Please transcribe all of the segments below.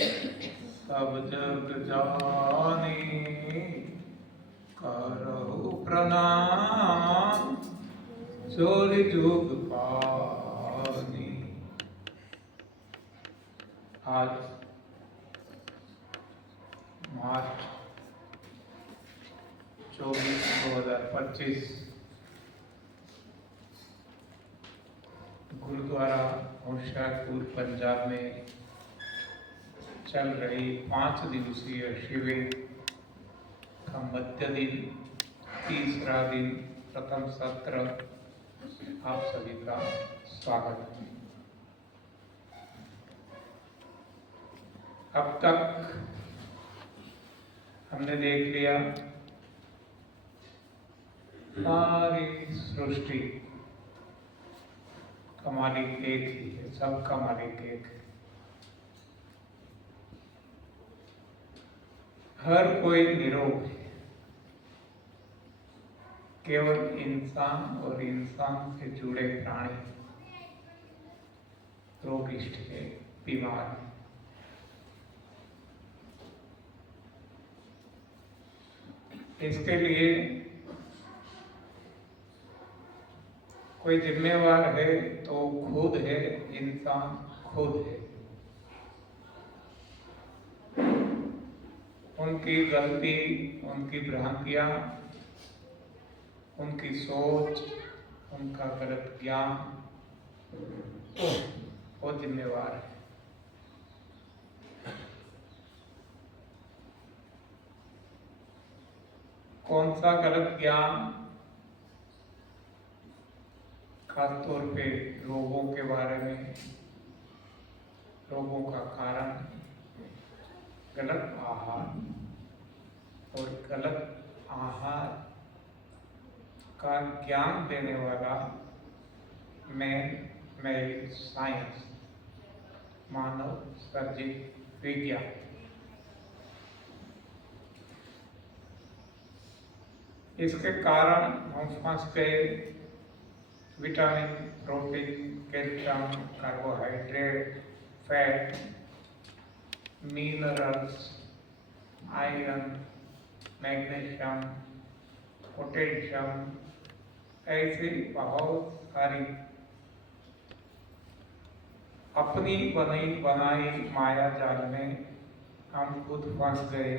सब जग जानी करहु प्रणाम, जोरि जुग पानी। आज मार्च 24, 2025 गुरुद्वारा होशियारपुर पंजाब में चल रही 5 दिवसीय शिविर का मध्य दिन, तीसरा दिन, प्रथम सत्र। आप सभी का स्वागत है। अब तक हमने देख लिया सारी सृष्टि का मालिक एक ही है, सबका मालिक एक है। हर कोई निरोग है, केवल इंसान और इंसान से जुड़े प्राणी रोगिष्ट है, बीमार है। इसके लिए कोई जिम्मेवार है तो खुद है, इंसान खुद है। उनकी गलती, उनकी भ्रांतियां, उनकी सोच, उनका गलत ज्ञान, वो जिम्मेवार है। कौन सा गलत ज्ञान? खासतौर पे रोगों के बारे में, रोगों का कारण, गलत आहार और गलत आहार का ज्ञान देने वाला मैन साइंस, मानव सर्जित विज्ञान। इसके कारण हम फंस गए vitamin, protein, calcium, carbohydrate, fat, minerals, iron, magnesium, potassium, ऐसी बहुत सारी अपनी बनाई माया जाल में हम खुद फंस गए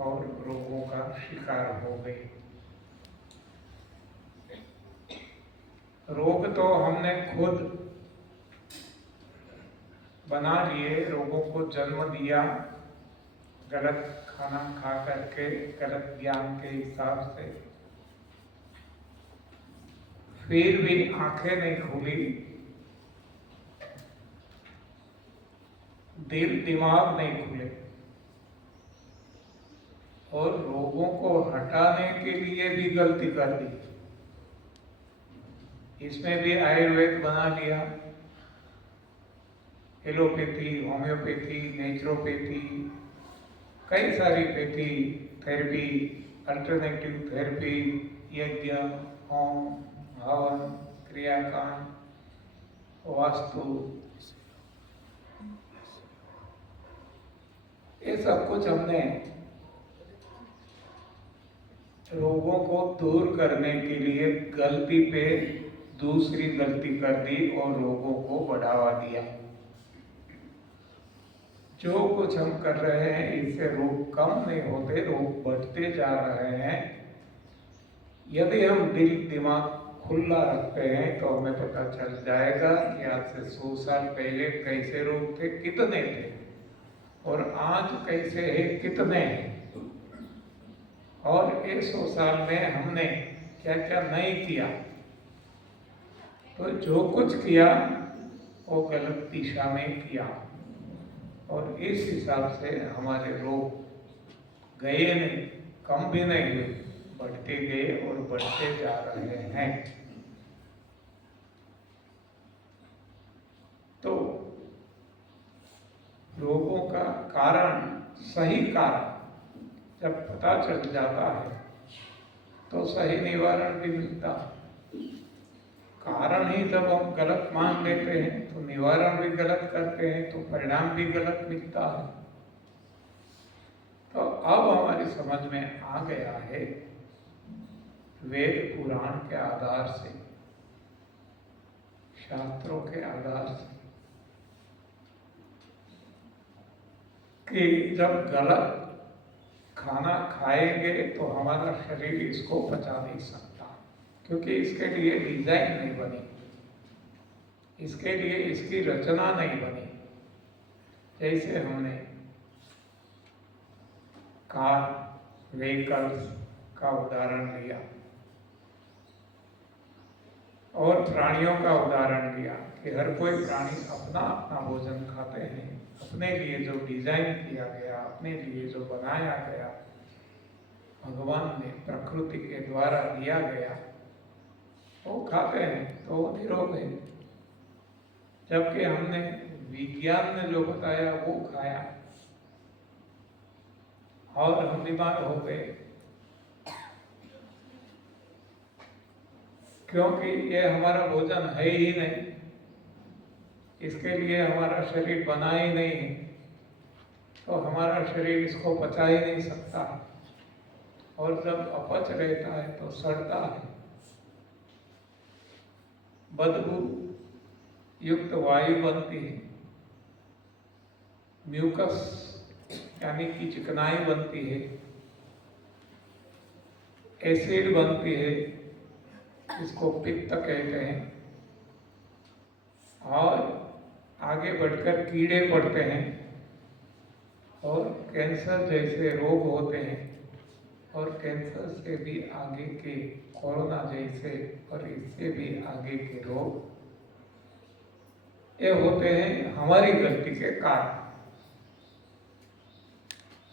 और रोगों का शिकार हो गए। रोग तो हमने खुद बना लिए, रोगों को जन्म दिया गलत खाना खा करके, गलत ज्ञान के हिसाब से। फिर भी आंखें नहीं खुली, दिल दिमाग नहीं खुले और रोगों को हटाने के लिए भी गलती कर दी। इसमें भी आयुर्वेद बना लिया, एलोपैथी, होम्योपैथी, नेचुरोपैथी, कई सारी पैथी, थेरेपी, अल्टरनेटिव थेरेपी, यज्ञ, होम, हवन, क्रियाकांड, वास्तु, ये सब कुछ हमने रोगों को दूर करने के लिए गलती पे दूसरी गलती कर दी और रोगों को बढ़ावा दिया। जो कुछ हम कर रहे हैं इससे रोग कम नहीं होते, रोग बढ़ते जा रहे हैं। यदि हम दिल दिमाग खुला रखते हैं तो हमें पता चल जाएगा कि आज से 100 साल पहले कैसे रोग थे, कितने थे, और आज कैसे है, कितने हैं, और ये 100 साल में हमने क्या क्या नहीं किया। तो जो कुछ किया वो गलत दिशा में किया और इस हिसाब से हमारे रोग गए नहीं, कम भी नहीं हुए, बढ़ते गए और बढ़ते जा रहे हैं। तो रोगों का कारण, सही कारण जब पता चल जाता है तो सही निवारण भी मिलता है। कारण ही जब हम गलत मान लेते हैं तो निवारण भी गलत करते हैं, तो परिणाम भी गलत मिलता है। तो अब हमारी समझ में आ गया है वेद पुराण के आधार से, शास्त्रों के आधार से, कि जब गलत खाना खाएंगे तो हमारा शरीर इसको पचा नहीं सकता, क्योंकि इसके लिए डिजाइन नहीं बनी, इसके लिए इसकी रचना नहीं बनी। जैसे हमने कार, व्हीकल्स का उदाहरण लिया और प्राणियों का उदाहरण लिया कि हर कोई प्राणी अपना अपना भोजन खाते हैं, अपने लिए जो डिजाइन किया गया, अपने लिए जो बनाया गया, भगवान ने प्रकृति के द्वारा दिया गया, वो खाते हैं तो वो निरोग है। जबकि हमने विज्ञान ने जो बताया वो खाया और हम बीमार हो गए, क्योंकि ये हमारा भोजन है ही नहीं, इसके लिए हमारा शरीर बना ही नहीं है, तो हमारा शरीर इसको पचा ही नहीं सकता। और जब अपच रहता है तो सड़ता है, बदबू युक्त वायु बनती है, म्यूकस यानी कि चिकनाई बनती है, एसिड बनती है, इसको पित्त कहते हैं, और आगे बढ़कर कीड़े पड़ते हैं और कैंसर जैसे रोग होते हैं, और कैंसर से भी आगे के कोरोना जैसे और इससे भी आगे के रोग ये होते हैं हमारी गलती के कारण।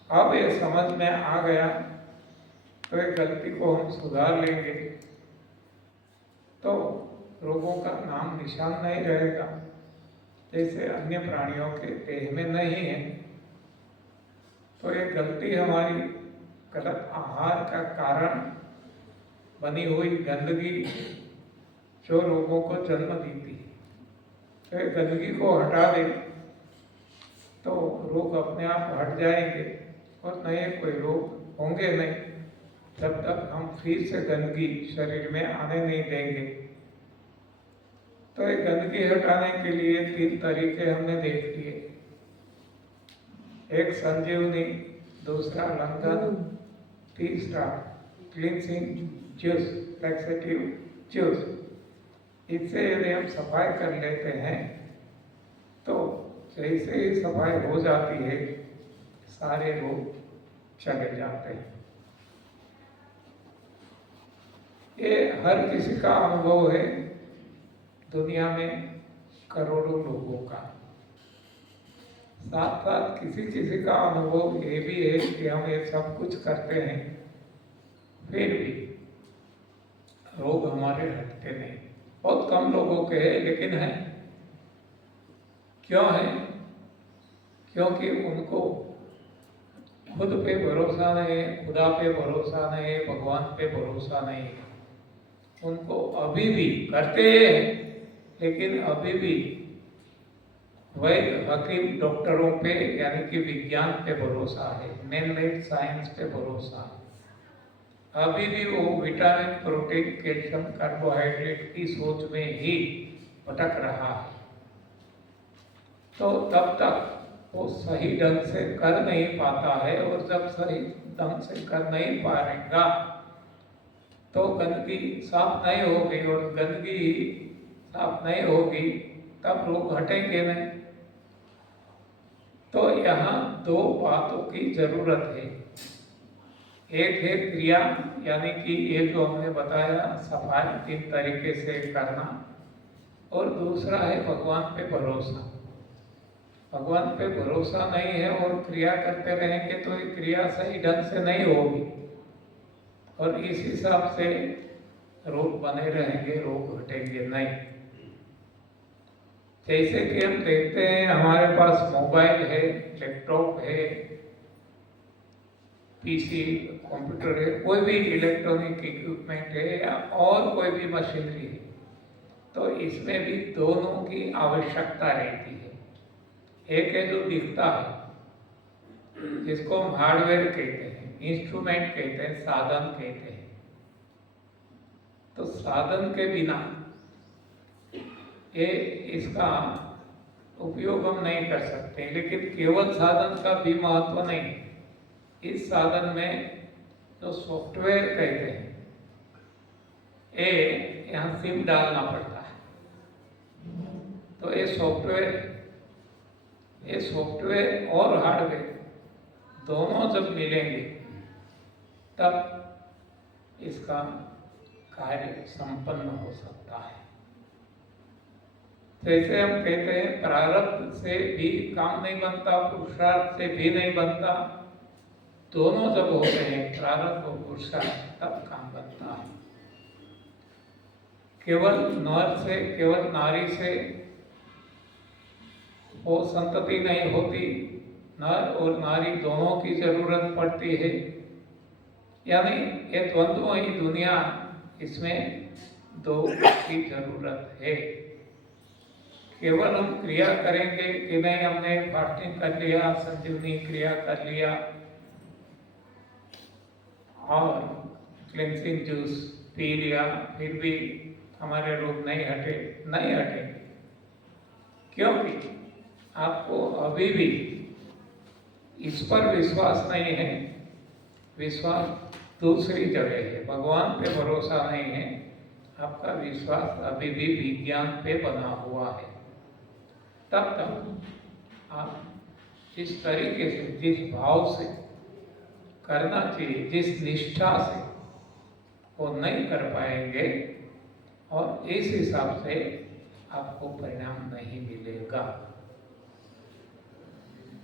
अब ये समझ में आ गया तो ये गलती को हम सुधार लेंगे तो रोगों का नाम निशान नहीं रहेगा। जैसे अन्य प्राणियों के देह में नहीं है, तो ये गलती हमारी गलत आहार का कारण बनी हुई गंदगी जो रोगों को जन्म देती है, तो ये गंदगी को हटा दे तो रोग अपने आप हट जाएंगे और नए कोई रोग होंगे नहीं, जब तक हम फिर से गंदगी शरीर में आने नहीं देंगे। तो ये गंदगी हटाने के लिए 3 तरीके हमने देख लिए, एक संजीवनी, दूसरा लंघन, तीसरा क्लींसिंग जूस, लैक्सेटिव जूस। इससे यदि हम सफाई कर लेते हैं तो जैसे ही सफाई हो जाती है सारे रोग चले जाते हैं। ये हर किसी का अनुभव है, दुनिया में करोड़ों लोगों का। साथ साथ किसी किसी का अनुभव ये भी है कि हम ये सब कुछ करते हैं फिर भी रोग हमारे हटते नहीं। बहुत कम लोगों के हैं, लेकिन है। क्यों है? क्योंकि उनको खुद पे भरोसा नहीं, खुदा पे भरोसा नहीं, भगवान पे भरोसा नहीं। उनको अभी भी करते हैं, लेकिन अभी भी वैद्य, हकीम, डॉक्टरों पे यानी कि विज्ञान पे भरोसा है, मैन मेड साइंस पे भरोसा है। अभी भी वो विटामिन, प्रोटीन, कैल्शियम, कार्बोहाइड्रेट की सोच में ही भटक रहा है। तो तब तक वो सही ढंग से कर नहीं पाता है, और जब सही ढंग से कर नहीं पाएगा तो गंदगी साफ नहीं होगी, और गंदगी साफ नहीं होगी तब रोग हटेंगे नहीं। तो यहाँ 2 बातों की जरूरत है। एक है क्रिया, यानी कि ये जो हमने बताया सफाई 3 तरीके से करना, और दूसरा है भगवान पे भरोसा। भगवान पे भरोसा नहीं है और क्रिया करते रहेंगे तो ये क्रिया सही ढंग से नहीं होगी, और इस हिसाब से रोग बने रहेंगे, रोग हटेंगे नहीं। जैसे कि हम देखते हैं हमारे पास मोबाइल है, लैपटॉप है, पीसी, कंप्यूटर है, कोई भी इलेक्ट्रॉनिक इक्विपमेंट है या और कोई भी मशीनरी है, तो इसमें भी दोनों की आवश्यकता रहती है। एक है जो दिखता है, जिसको हम हार्डवेयर कहते हैं, इंस्ट्रूमेंट कहते हैं, साधन कहते हैं। तो साधन के बिना ये इसका उपयोग हम नहीं कर सकते। लेकिन केवल साधन का भी महत्व नहीं। इस साधन में जो सॉफ्टवेयर कहते हैं, ये यहाँ सिम डालना पड़ता है। तो ये सॉफ्टवेयर और हार्डवेयर दोनों जब मिलेंगे तब इसका कार्य संपन्न हो सकता है। जैसे हम कहते हैं प्रारब्ध से भी काम नहीं बनता, पुरुषार्थ से भी नहीं बनता। दोनों जब होते हैं, प्रारब्ध और पुरुषार्थ, तब काम बनता है। केवल नर से, केवल नारी से वो संतति नहीं होती। नर और नारी दोनों की जरूरत पड़ती है। यानी ये द्वंद्व ही दुनिया, इसमें दो की जरूरत है। केवल हम क्रिया करेंगे कि नहीं, हमने फास्टिंग कर लिया, संजीवनी क्रिया कर लिया और क्लेंसिंग जूस पी लिया, फिर भी हमारे रोग नहीं हटे। क्योंकि आपको अभी भी इस पर विश्वास नहीं है। विश्वास दूसरी जगह है, भगवान पे भरोसा नहीं है। आपका विश्वास अभी भी विज्ञान पे बना हुआ है। तब तक आप जिस तरीके से, जिस भाव से करना चाहिए, जिस निष्ठा से, वो नहीं कर पाएंगे और इस हिसाब से आपको परिणाम नहीं मिलेगा।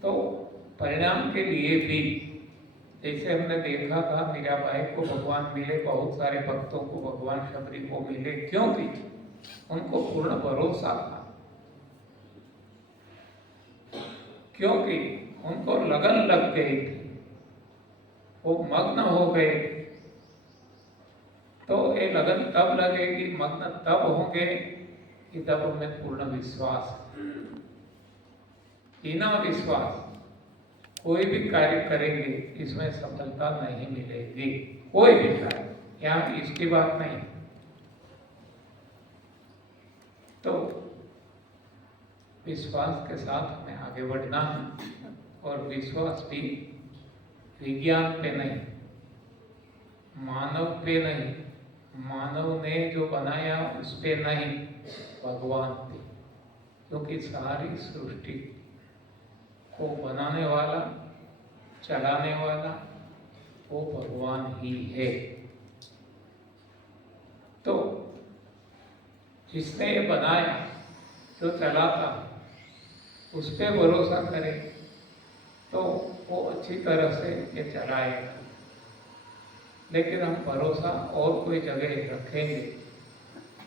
तो परिणाम के लिए भी, जैसे हमने देखा था, मीराबाई को भगवान मिले, बहुत सारे भक्तों को भगवान शबरी को मिले, क्योंकि उनको पूर्ण भरोसा था, क्योंकि उनको लगन लग गई थी, वो मग्न हो गए। तो ये लगन तब लगेगी, मग्न तब होंगे कि तब उनमें पूर्ण विश्वास है। बिना विश्वास कोई भी कार्य करेंगे, इसमें सफलता नहीं मिलेगी। कोई भी कार्य, यहाँ इसकी बात नहीं। तो विश्वास के साथ हमें आगे बढ़ना है, और विश्वास भी विज्ञान पे नहीं, मानव पे नहीं, मानव ने जो बनाया उस पे नहीं, भगवान पे। क्योंकि सारी सृष्टि को बनाने वाला, चलाने वाला वो भगवान ही है। तो जिसने ये बनाया, जो चलाता, उस पे भरोसा करें तो वो अच्छी तरह से ये चलाएगा। लेकिन हम भरोसा और कोई जगह रखेंगे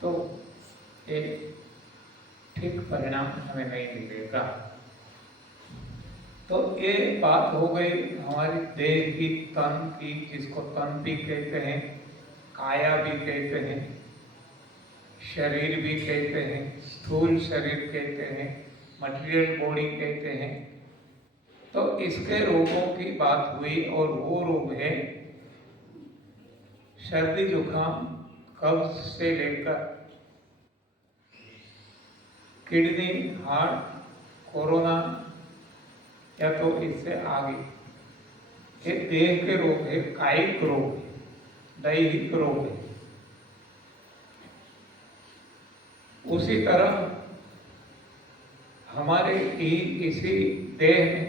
तो ये ठीक परिणाम हमें नहीं मिलेगा। तो ये बात हो गई हमारी देह की, तन की, जिसको तन भी कहते हैं, काया भी कहते हैं, शरीर भी कहते हैं, स्थूल शरीर कहते हैं, मटेरियल बॉडी कहते हैं। तो इसके रोगों की बात हुई, और वो रोग है सर्दी जुकाम, कब्ज से लेकर किडनी, हार्ट, कोरोना या तो इससे आगे, ये देह के रोग है, कायिक रोग है, दैहिक रोग है। उसी तरह हमारे इसी देह में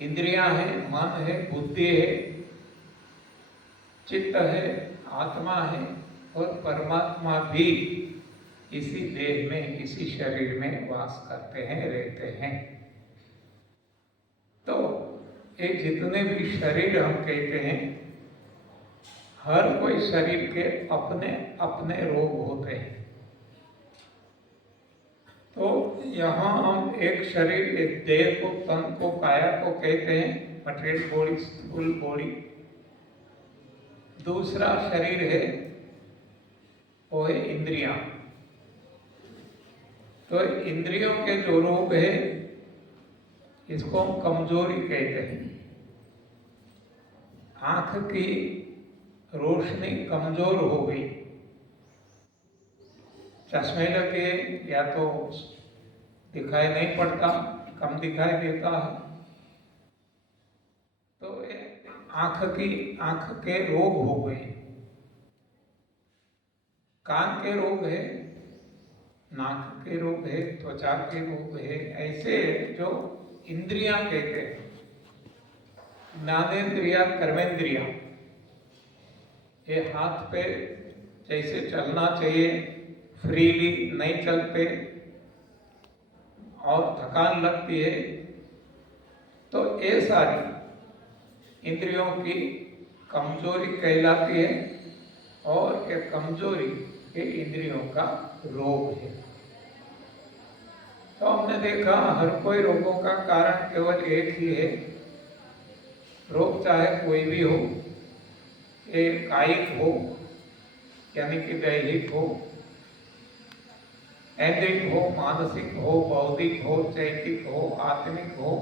इंद्रियां हैं, मन है, बुद्धि है, चित्त है, आत्मा है, और परमात्मा भी इसी देह में, इसी शरीर में वास करते हैं, रहते हैं। तो ये जितने भी शरीर हम कहते हैं, हर कोई शरीर के अपने अपने रोग होते हैं। तो यहाँ हम एक शरीर, एक देह को, तन को, काया को कहते हैं मटेरियल बॉडी, स्थूल बॉडी। दूसरा शरीर है वो है इंद्रियां, तो इंद्रियों के जो रोग है इसको हम कमजोरी कहते हैं। आंख की रोशनी कमजोर हो गई, चश्मे लगे या तो दिखाई नहीं पड़ता, कम दिखाई देता है, तो आंख के रोग हो गए। कान के रोग है, नाक के रोग है, त्वचा के रोग है। ऐसे जो इंद्रियां कहते हैं, ज्ञानेन्द्रिया, कर्मेंद्रिया, ये हाथ पे जैसे चलना चाहिए फ्रीली नहीं चलते और थकान लगती है, तो ये सारी इंद्रियों की कमजोरी कहलाती है और ये कमजोरी ये इंद्रियों का रोग है। तो हमने देखा हर कोई रोगों का कारण केवल एक ही है। रोग चाहे कोई भी हो, ये कायिक हो यानी कि दैहिक हो, ऐंद्रिक हो, मानसिक हो, बौद्धिक हो, चैतिक हो, आत्मिक हो,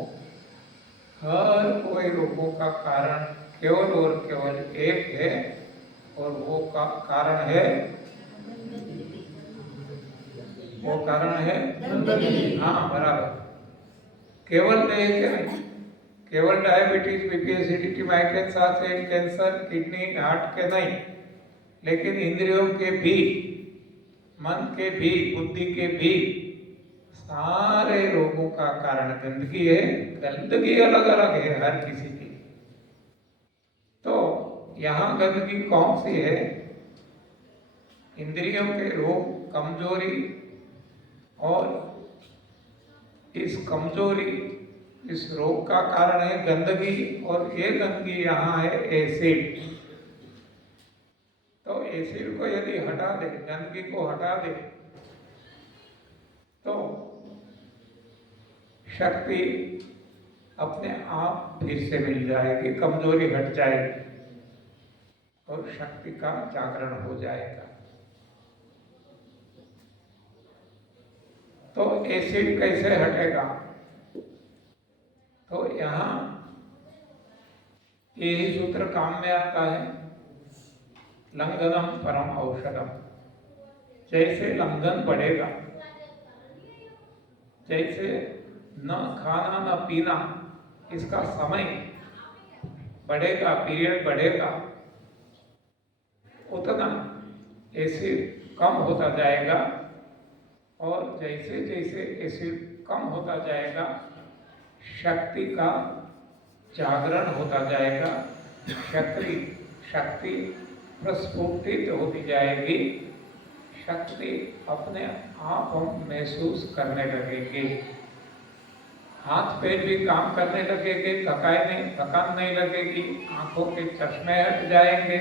हर कोई रोगों का कारण केवल और केवल एक है और वो कारण है हाँ बराबर। केवल देह के नहीं, केवल डायबिटीज, बीपी, एसिडिटी, माइग्रेन, सांस, कैंसर, किडनी, हार्ट के नहीं, लेकिन इंद्रियों के भी, मन के भी, बुद्धि के भी सारे रोगों का कारण गंदगी है। गंदगी अलग अलग है हर किसी की। तो यहाँ गंदगी कौन सी है? इंद्रियों के रोग, कमजोरी, और इस कमजोरी, इस रोग का कारण है गंदगी, और ये गंदगी यहाँ है एसिड। तो एसिड को यदि हटा दे, गंदगी को हटा दे, तो शक्ति अपने आप फिर से मिल जाएगी, कमजोरी हट जाएगी और शक्ति का जागरण हो जाएगा। तो एसिड कैसे हटेगा? तो यहाँ यही सूत्र काम में आता है, लंघनम परम औषधम। जैसे लंघन बढ़ेगा, जैसे न खाना न पीना, इसका समय बढ़ेगा, पीरियड बढ़ेगा, उतना एसिड कम होता जाएगा। और जैसे जैसे एसिड कम होता जाएगा, शक्ति का जागरण होता जाएगा, शक्ति प्रस्फुटित होती जाएगी, शक्ति अपने आप हम महसूस करने लगेंगे। हाथ पैर भी काम करने लगेंगे, थकान नहीं लगेगी, आंखों के चश्मे हट जाएंगे,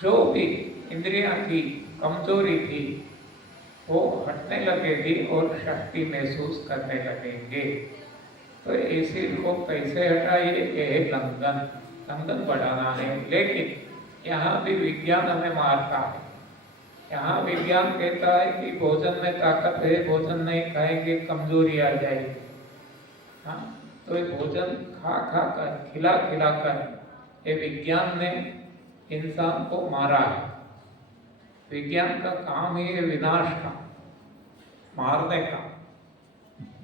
जो भी इंद्रियां की कमजोरी थी वो हटने लगेगी और शक्ति महसूस करने लगेंगे। तो एसिड को कैसे हटाइए? ये है लंघन बढ़ाना है। लेकिन यहाँ भी विज्ञान हमें मारता है। यहाँ विज्ञान कहता है कि भोजन में ताकत है, भोजन नहीं खाएंगे कमजोरी आ जाएगी। हाँ, तो ये भोजन खा कर, खिला कर ये विज्ञान ने इंसान को मारा है। विज्ञान का काम ही है विनाश का, मारने का,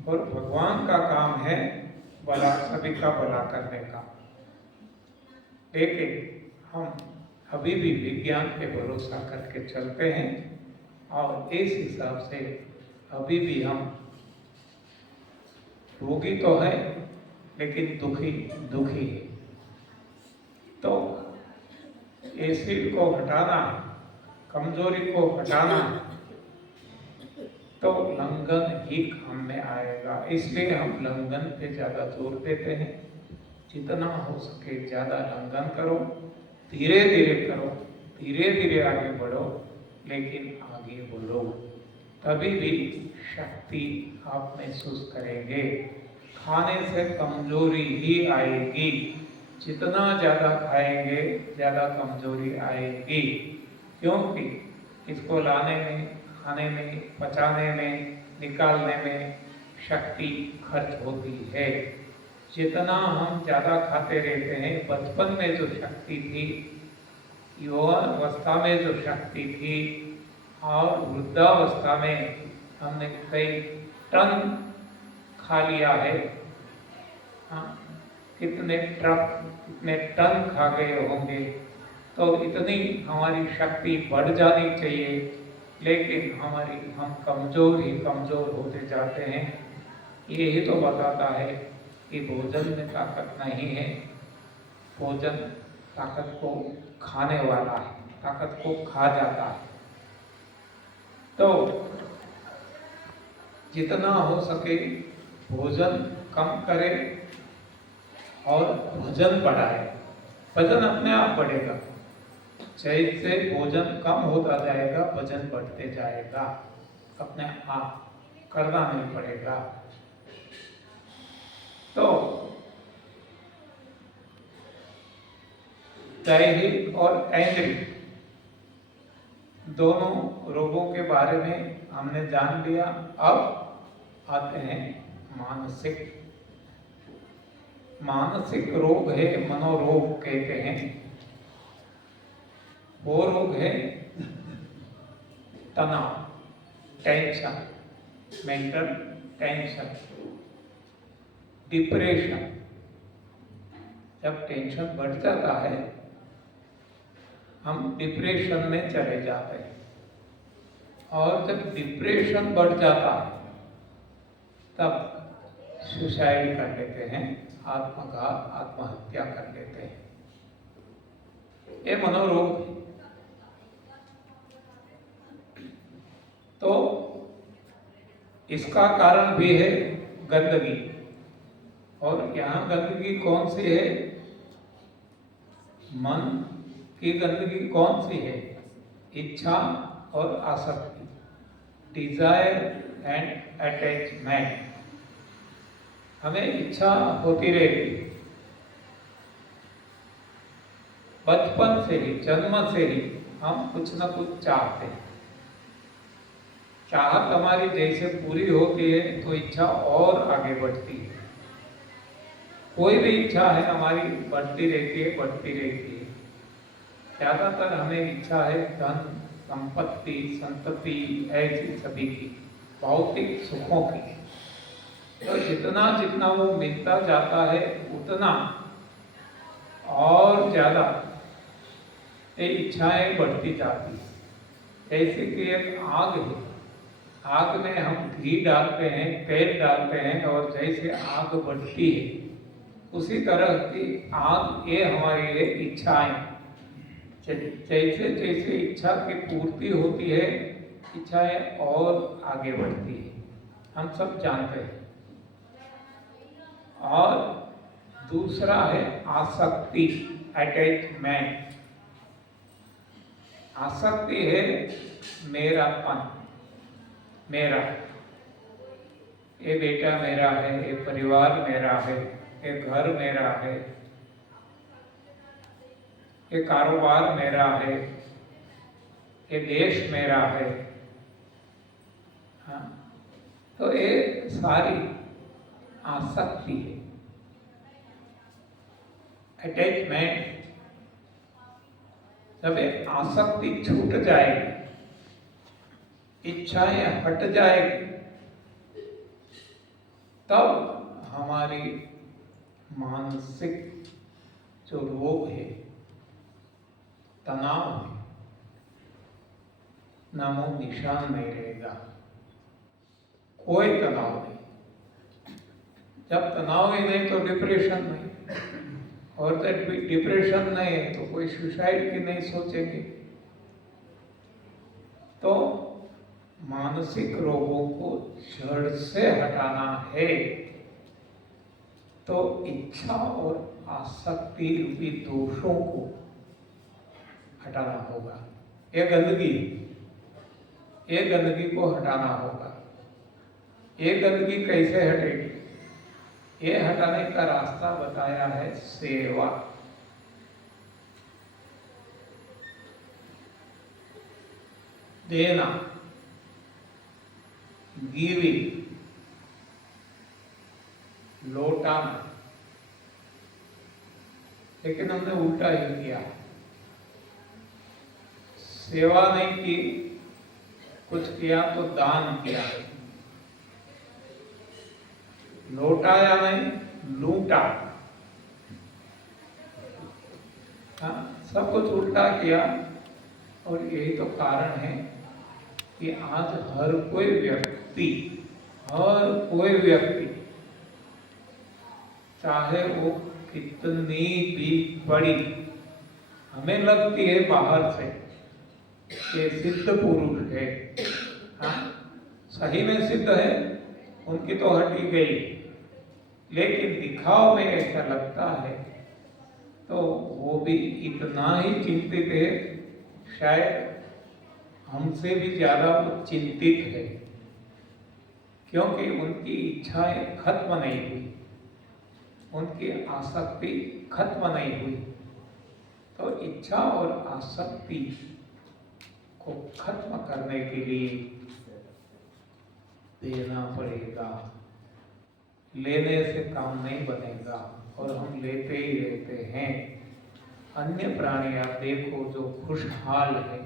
और भगवान का काम है भला, सभी का भला करने का। लेकिन हम अभी भी विज्ञान पे भरोसा करके चलते हैं और इस हिसाब से अभी भी हम रोगी तो है लेकिन दुखी है। तो एसिड को हटाना है, कमजोरी को हटाना है, तो लंघन ही काम में आएगा। इसलिए हम लंघन पे ज्यादा जोर देते हैं। जितना हो सके ज्यादा लंघन करो, धीरे धीरे करो, धीरे धीरे आगे बढ़ो, लेकिन आगे बढ़ो, तभी भी शक्ति आप महसूस करेंगे। खाने से कमजोरी ही आएगी, जितना ज्यादा खाएंगे ज्यादा कमजोरी आएगी, क्योंकि इसको लाने में, खाने में, पचाने में निकालने में शक्ति खर्च होती है। जितना हम ज़्यादा खाते रहते हैं, बचपन में जो शक्ति थी, यौवन अवस्था में जो शक्ति थी, और वृद्धावस्था में हमने कई टन खा लिया है। हाँ, कितने ट्रक, कितने टन खा गए होंगे। तो इतनी हमारी शक्ति बढ़ जानी चाहिए, लेकिन हम कमज़ोर ही कमज़ोर होते जाते हैं। यही तो बताता है कि भोजन में ताकत नहीं है। भोजन ताकत को खाने वाला है, ताकत को खा जाता है। तो जितना हो सके भोजन कम करें और भजन बढ़ाए। भजन अपने आप बढ़ेगा। जैसे भोजन कम होता जाएगा, भजन बढ़ते जाएगा अपने आप, करना नहीं पड़ेगा। तो दैहिक और ऐंद्रिक दोनों रोगों के बारे में हमने जान लिया। अब आते हैं मानसिक। मानसिक रोग है, मनोरोग कहते हैं। वो रोग है तनाव, टेंशन, मेंटल टेंशन, डिप्रेशन। जब टेंशन बढ़ जाता है, हम डिप्रेशन में चले जाते हैं। और जब डिप्रेशन बढ़ जाता है, तब सुसाइड कर लेते हैं, आत्मघात, आत्महत्या कर लेते हैं। ये मनोरोग है। तो इसका कारण भी है गंदगी। और यहाँ गंदगी कौन सी है? मन की गंदगी कौन सी है? इच्छा और आसक्ति, डिजायर एंड अटैचमेंट। हमें इच्छा होती रहती है बचपन से ही, जन्म से ही हम कुछ न कुछ चाहते हैं। चाहत हमारी जैसे पूरी होती है तो इच्छा और आगे बढ़ती है। कोई भी इच्छा है हमारी बढ़ती रहती है, बढ़ती रहती है। ज़्यादातर हमें इच्छा है धन, संपत्ति, संतति, ऐसी सभी की, भौतिक सुखों की। तो जितना जितना वो मिलता जाता है, उतना और ज़्यादा ये इच्छाएं बढ़ती जाती है। जैसे कि एक आग है, आग में हम घी डालते हैं, तेल डालते हैं, और जैसे आग बढ़ती है, उसी तरह की आग ये हमारी है इच्छाएं। जैसे जैसे इच्छा की पूर्ति होती है, इच्छाएं और आगे बढ़ती है, हम सब जानते हैं। और दूसरा है आसक्ति, अटैचमेंट। आसक्ति है मेरापन, मेरा, ये बेटा मेरा है, ये परिवार मेरा है, ये घर मेरा है, ये कारोबार मेरा है, ये देश मेरा है। हाँ, तो ये सारी आसक्ति है, अटैचमेंट। जब एक आसक्ति छूट जाएगी, इच्छाएं हट जाएगी, तब हमारी मानसिक जो रोग है, तनाव है, नामो निशान नहीं रहेगा। कोई तनाव नहीं। जब तनाव ही नहीं तो डिप्रेशन नहीं, और जब डिप्रेशन नहीं है तो कोई सुसाइड की नहीं सोचेंगे। तो मानसिक रोगों को जड़ से हटाना है तो इच्छा और आसक्ति रूपी दोषों को हटाना होगा। ये गंदगी को हटाना होगा। ये गंदगी कैसे हटेगी? ये हटाने का रास्ता बताया है सेवा। देना, गिविंग, लौटाना, लेकिन हमने उल्टा ही किया। सेवा नहीं की, कुछ किया तो दान किया, लौटाया नहीं, लूटा। हाँ, सब कुछ उल्टा किया। और यही तो कारण है कि आज हर कोई व्यक्ति चाहे वो कितनी भी बड़ी हमें लगती है बाहर से कि सिद्ध पुरुष है, हाँ सही में सिद्ध है, उनकी तो हटी गई, लेकिन दिखाव में ऐसा लगता है, तो वो भी इतना ही चिंतित है, शायद हमसे भी ज्यादा वो चिंतित है, क्योंकि उनकी इच्छाएं खत्म नहीं हुई, उनकी आसक्ति खत्म नहीं हुई। तो इच्छा और आसक्ति को खत्म करने के लिए देना पड़ेगा। लेने से काम नहीं बनेगा, और हम लेते ही रहते हैं। अन्य प्राणी आप देखो जो खुशहाल है,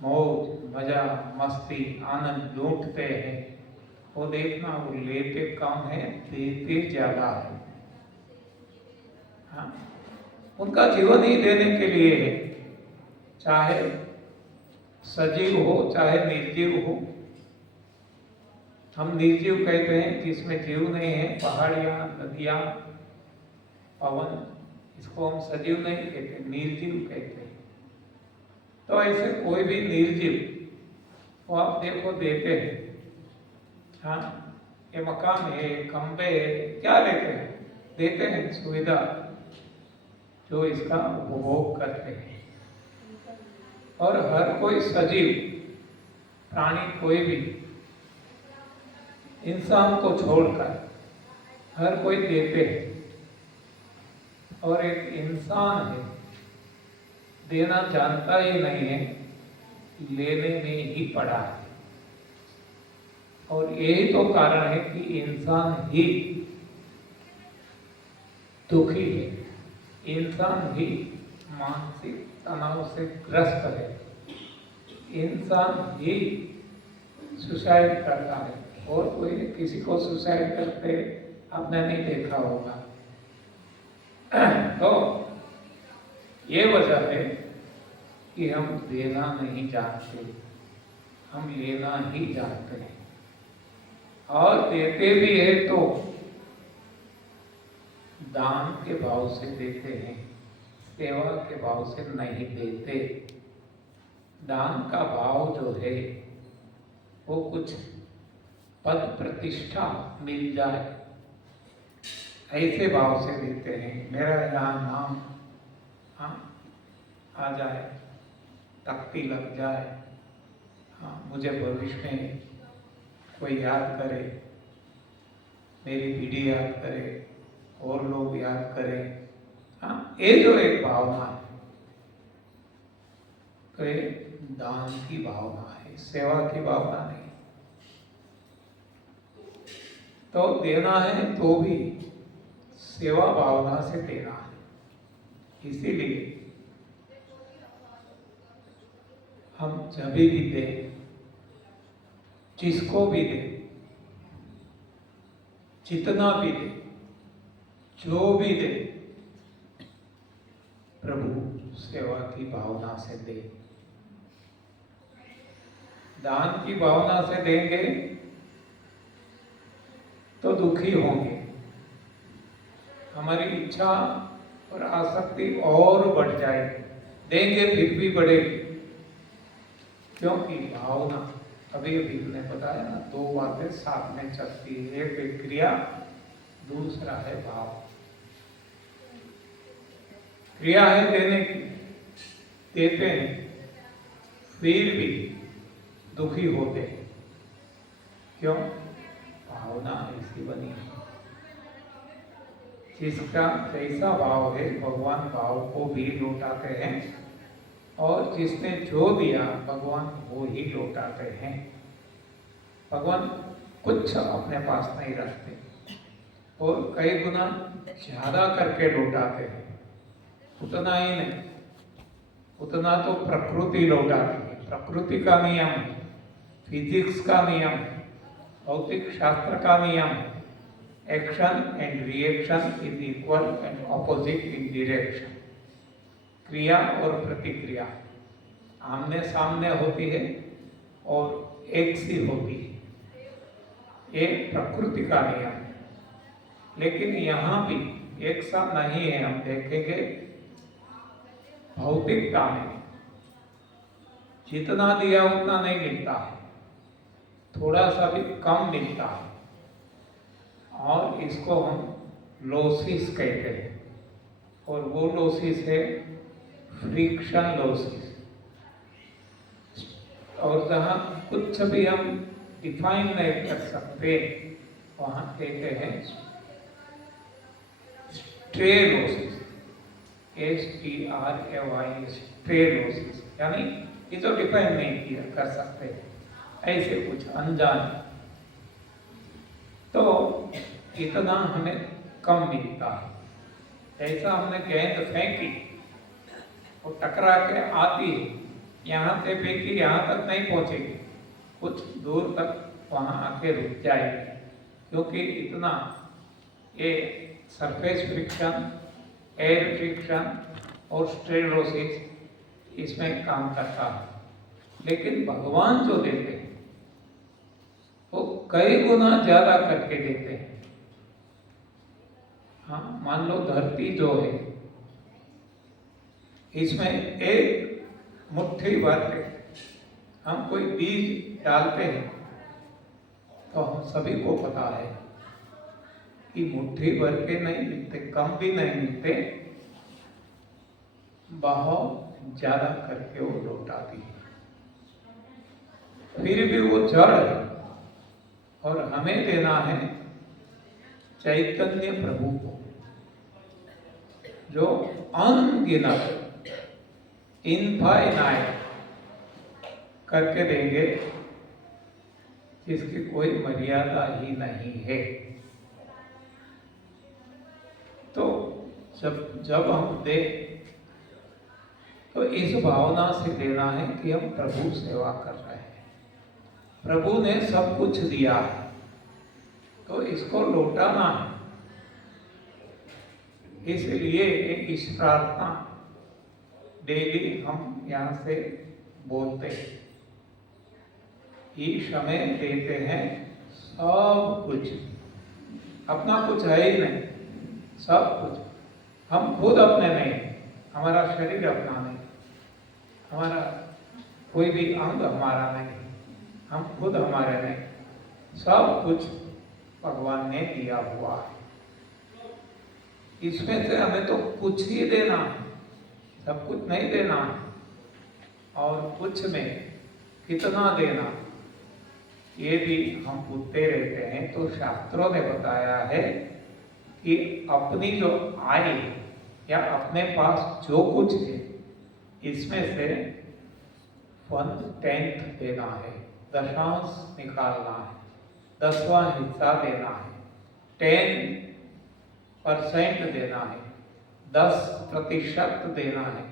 मौज मजा मस्ती आनंद लूटते हैं, वो देखना वो लेते कम है, देते ज्यादा है। हाँ? उनका जीवन ही देने के लिए है, चाहे सजीव हो चाहे निर्जीव हो। हम निर्जीव कहते हैं जिसमें जीव नहीं है, पहाड़ियां नदियां पवन, इसको हम सजीव नहीं कहते, निर्जीव कहते हैं। तो ऐसे कोई भी निर्जीव वो आप देखो देते हैं। हाँ, ये मकान है, खंबे है, क्या लेते हैं? देते हैं सुविधा, जो इसका उपभोग करते हैं। और हर कोई सजीव प्राणी, कोई भी इंसान को छोड़कर हर कोई देते हैं। और एक इंसान है, देना जानता ही नहीं है, लेने में ही पड़ा है। और यही तो कारण है कि इंसान ही दुखी है, इंसान ही मानसिक तनाव से ग्रस्त है, इंसान ही सुसाइड करता है। और कोई किसी को सुसाइड करते आपने नहीं देखा होगा। तो ये वजह है कि हम देना नहीं जानते, हम लेना ही जानते हैं। और देते भी है तो दान के भाव से देते हैं, सेवा के भाव से नहीं देते। दान का भाव जो है वो कुछ पद प्रतिष्ठा मिल जाए, ऐसे भाव से देते हैं। मेरा यहाँ नाम आ जाए, तख्ती लग जाए, मुझे भविष्य में कोई याद करे, मेरी पीढ़ी याद करे, और लोग याद करें। ये जो एक भावना है, तो ये दान की भावना है, सेवा की भावना नहीं। तो देना है तो भी सेवा भावना से देना है। इसीलिए हम जब भी दें, जिसको भी दें, जितना भी दें, जो भी दें, प्रभु सेवा की भावना से दे। दान की भावना से देंगे तो दुखी होंगे, हमारी इच्छा और आसक्ति और बढ़ जाएगी, देंगे फिर भी बढ़ेगी। क्योंकि भावना, अभी अभी हमने बताया ना, दो बातें साथ में चलती है, एक है क्रिया, दूसरा है भाव। क्रिया है देने की, देते हैं फिर भी दुखी होते हैं। क्यों? भावना ऐसी बनी है। जिसका जैसा भाव है भगवान भाव को भी लौटाते हैं, और जिसने जो दिया भगवान वो ही लौटाते हैं। भगवान कुछ अपने पास नहीं रखते और कई गुना ज्यादा करके लौटाते हैं। उतना ही नहीं, उतना तो प्रकृति लौटाती है। प्रकृति का नियम है, फिजिक्स का नियम है, भौतिक शास्त्र का नियम है। Action and reaction is equal and opposite in direction. क्रिया और प्रतिक्रिया आमने सामने होती है और एक सी होती है, ये प्रकृति का नियम है। लेकिन यहाँ भी एक सा नहीं है। हम देखेंगे भौतिकता में जितना दिया उतना नहीं मिलता है, थोड़ा सा भी कम मिलता है और इसको हम लॉसेस कहते हैं। और वो लॉसेस है फ्रिक्शन लॉसेस। और जहाँ कुछ भी हम डिफाइन नहीं कर सकते वहाँ कहते हैं stray losses, STRAY, stray losses, यानी ये तो डिफाइन नहीं किया कर सकते, ऐसे कुछ अनजान। तो इतना हमें कम मिलता है। ऐसा हमने गेंद फेंकी और टकरा के आती है, यहाँ से फेंकी यहाँ तक नहीं पहुँचेगी, कुछ दूर तक वहाँ आके रुक जाएगी, क्योंकि इतना ये सरफेस फ्रिक्शन, एयर फ्रिक्शन और स्ट्रेन लॉसेस इसमें काम करता है। लेकिन भगवान जो देते हैं वो कई गुना ज्यादा करके देते हैं। हाँ, मान लो धरती जो है इसमें एक मुट्ठी भर के हम कोई बीज डालते हैं तो हम सभी को पता है कि मुट्ठी भर के नहीं मिलते, कम भी नहीं मिलते, बहुत ज्यादा करके वो लौटाती है। फिर भी वो जड़ है और हमें देना है चैतन्य प्रभु को, जो अनगिनत इनफाइनाइट करके देंगे, जिसकी कोई मर्यादा ही नहीं है। तो जब हम दे तो इस भावना से देना है कि हम प्रभु सेवा कर रहे हैं, प्रभु ने सब कुछ दिया है तो इसको लौटाना है। इसलिए इस प्रार्थना डेली हम यहाँ से बोलते हैं, ईश हमें देते हैं सब कुछ, अपना कुछ है ही नहीं, सब कुछ। हम खुद अपने नहीं, हमारा शरीर अपना नहीं, हमारा कोई भी अंग हमारा नहीं, हम खुद हमारे नहीं, सब कुछ भगवान ने दिया हुआ है। इसमें से हमें तो कुछ ही देना है, सब कुछ नहीं देना है। और कुछ में कितना देना ये भी हम पूछते रहते हैं। तो शास्त्रों ने बताया है कि अपनी जो आय या अपने पास जो कुछ है इसमें से 1/10 देना है, दशांश निकालना है, 10वां हिस्सा देना है, 10% देना है, 10% देना है,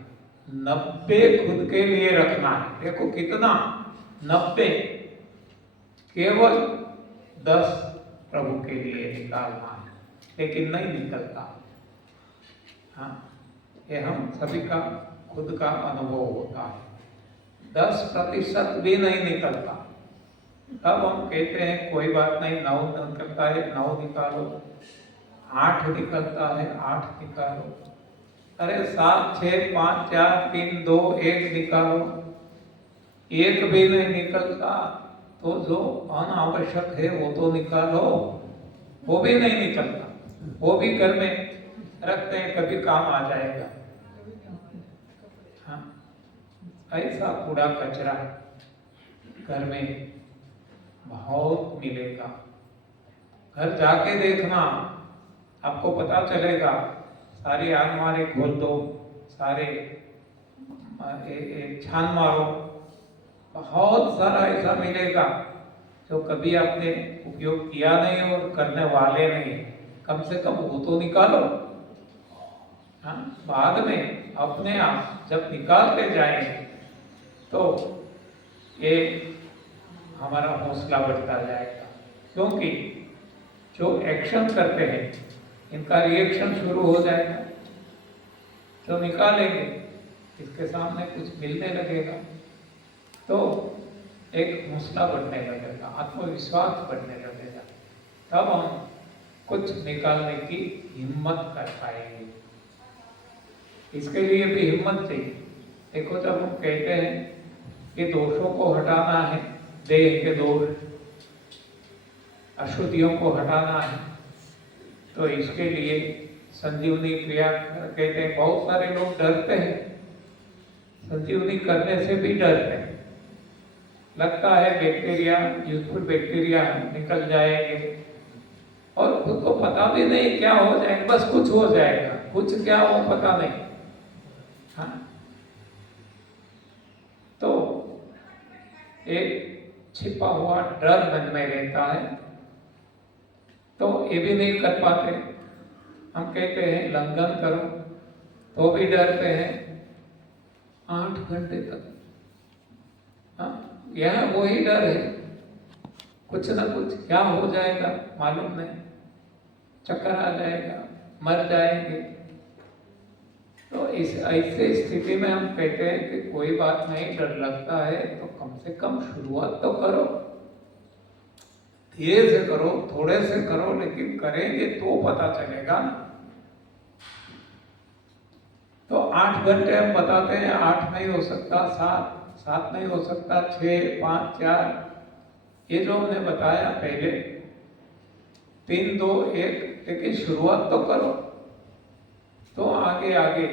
90 खुद के लिए रखना है। देखो कितना, 90, केवल 10 प्रभु के लिए निकालना है, लेकिन नहीं निकलता। हाँ, ये हम सभी का खुद का अनुभव होता है। 10% भी नहीं निकलता, तब हम कहते हैं कोई बात नहीं, 9 निकलता है 9 निकालो, 8 निकलता है 8 निकालो, अरे 7, 6, 5, 4, 3, 2, 1 निकालो, 1 भी नहीं निकलता तो जो अनावश्यक है वो तो निकालो, वो भी नहीं निकलता, वो भी घर में रखते हैं, कभी काम आ जाएगा। हाँ, ऐसा कूड़ा कचरा घर में बहुत मिलेगा। घर जाके देखना, आपको पता चलेगा। सारी अलमारी खोल दो, सारे छान मारो, बहुत सारा ऐसा मिलेगा जो कभी आपने उपयोग किया नहीं और करने वाले नहीं, कम से कम वो तो निकालो। हाँ, बाद में अपने आप जब निकालते जाएंगे तो ये हमारा हौसला बढ़ता जाएगा, क्योंकि जो एक्शन करते हैं इनका रिएक्शन शुरू हो जाएगा। जो निकालेंगे इसके सामने कुछ मिलने लगेगा तो एक हौसला बढ़ने लगेगा, आत्मविश्वास बढ़ने लगेगा, तब हम कुछ निकालने की हिम्मत कर पाएंगे। इसके लिए भी हिम्मत चाहिए। देखो, जब हम कहते हैं कि दोषों को हटाना है, देह के दोष, अशुद्धियों को हटाना है, तो इसके लिए संजीवनी क्रिया कहते हैं। बहुत सारे लोग डरते हैं, संजीवनी करने से भी डरते हैं। लगता है बैक्टीरिया, यूजफुल बैक्टीरिया निकल जाएंगे और खुद को पता भी नहीं क्या हो जाएगा, बस कुछ हो जाएगा, कुछ क्या हो पता नहीं। हाँ, तो एक छिपा हुआ डर मन में रहता है, तो ये भी नहीं कर पाते। हम कहते हैं लंघन करो तो भी डरते हैं 8 घंटे तक। हाँ, यह वही डर है, कुछ ना कुछ क्या हो जाएगा मालूम नहीं, चक्कर आ जाएगा, मर जाएंगे। तो इस ऐसे स्थिति में हम कहते हैं कि कोई बात नहीं, डर लगता है तो कम से कम शुरुआत तो करो, धीरे से करो, थोड़े से करो, लेकिन करेंगे तो पता चलेगा ना। तो 8 घंटे हम बताते हैं, 8 नहीं हो सकता, 7 नहीं हो सकता, 6, 5, 4, ये जो हमने बताया पहले 3, 2, 1, लेकिन शुरुआत तो करो, तो आगे आगे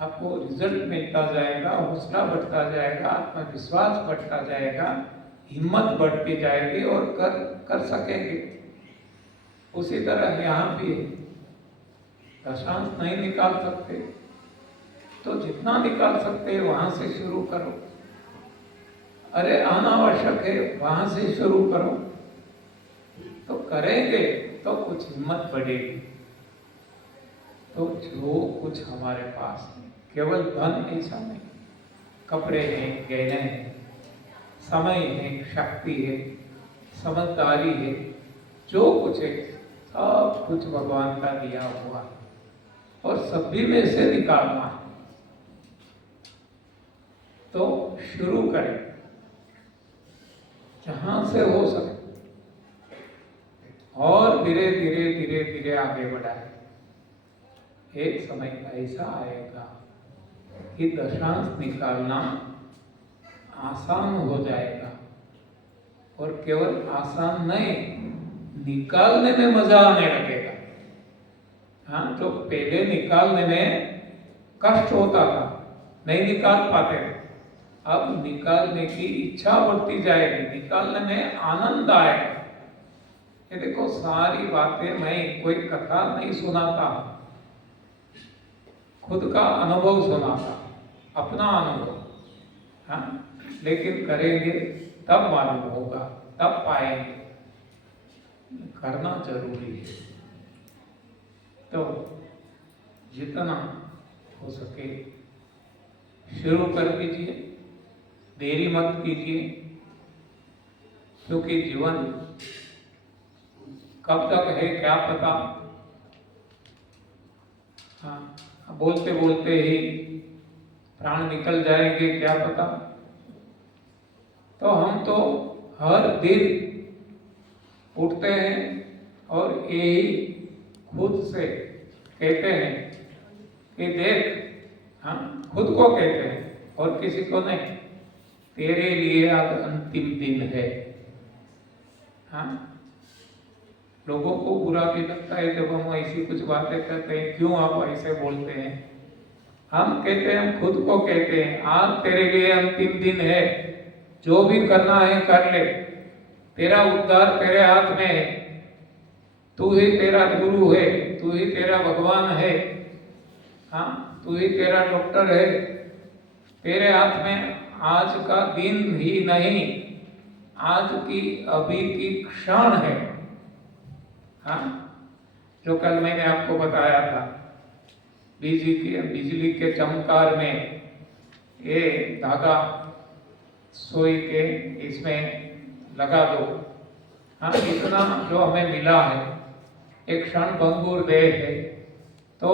आपको रिजल्ट मिलता जाएगा, हौसला बढ़ता जाएगा, आत्मविश्वास बढ़ता जाएगा, हिम्मत बढ़ती जाएगी और कर सकेंगे। उसी तरह यहाँ भी दशांश नहीं निकाल सकते तो जितना निकाल सकते हैं वहां से शुरू करो। अरे अनावश्यक है वहां से शुरू करो, तो करेंगे तो कुछ हिम्मत बढ़ेगी। तो जो कुछ हमारे पास है, केवल धन ऐसा नहीं, कपड़े हैं, गहने हैं, समय है, शक्ति है, समझदारी है, जो कुछ है सब कुछ भगवान का दिया हुआ है और सभी में से निकालना है। तो शुरू करें जहां से हो सके और धीरे धीरे धीरे धीरे आगे बढ़ाए। एक समय ऐसा आएगा कि दशांश निकालना आसान हो जाएगा, और केवल आसान नहीं, निकालने में मजा आने लगेगा। हाँ, जो पहले निकालने में कष्ट होता था, नहीं निकाल पाते, अब निकालने की इच्छा बढ़ती जाएगी, निकालने में आनंद आएगा। ये देखो, सारी बातें मैं कोई कथा नहीं सुनाता, खुद का अनुभव सुनाता, अपना अनुभव। हाँ, लेकिन करेंगे तब मालूम होगा, तब पाएंगे। करना जरूरी है। तो जितना हो सके शुरू कर दीजिए, देरी मत कीजिए, क्योंकि जीवन कब तक है क्या पता। हाँ, बोलते बोलते ही प्राण निकल जाएंगे क्या पता। तो हम तो हर दिन उठते हैं और यही खुद से कहते हैं कि देख, हाँ, खुद को कहते हैं और किसी को नहीं, तेरे लिए आज अंतिम दिन है। हाँ, लोगों को बुरा भी लगता है जब हम ऐसी कुछ बातें करते हैं, क्यों आप ऐसे बोलते हैं। हम कहते हैं, हम खुद को कहते हैं, आज तेरे लिए अंतिम दिन है, जो भी करना है कर ले, तेरा उद्धार तेरे हाथ में है, तू ही तेरा गुरु है, तू ही तेरा भगवान है। हाँ, तू ही तेरा डॉक्टर है, तेरे हाथ में आज का दिन ही नहीं, आज की अभी की क्षण है। हाँ, जो कल मैंने आपको बताया था, बिजली के चमकार में ये धागा सोई के इसमें लगा दो। हाँ, इतना जो हमें मिला है, एक क्षण भंगुर देह है, तो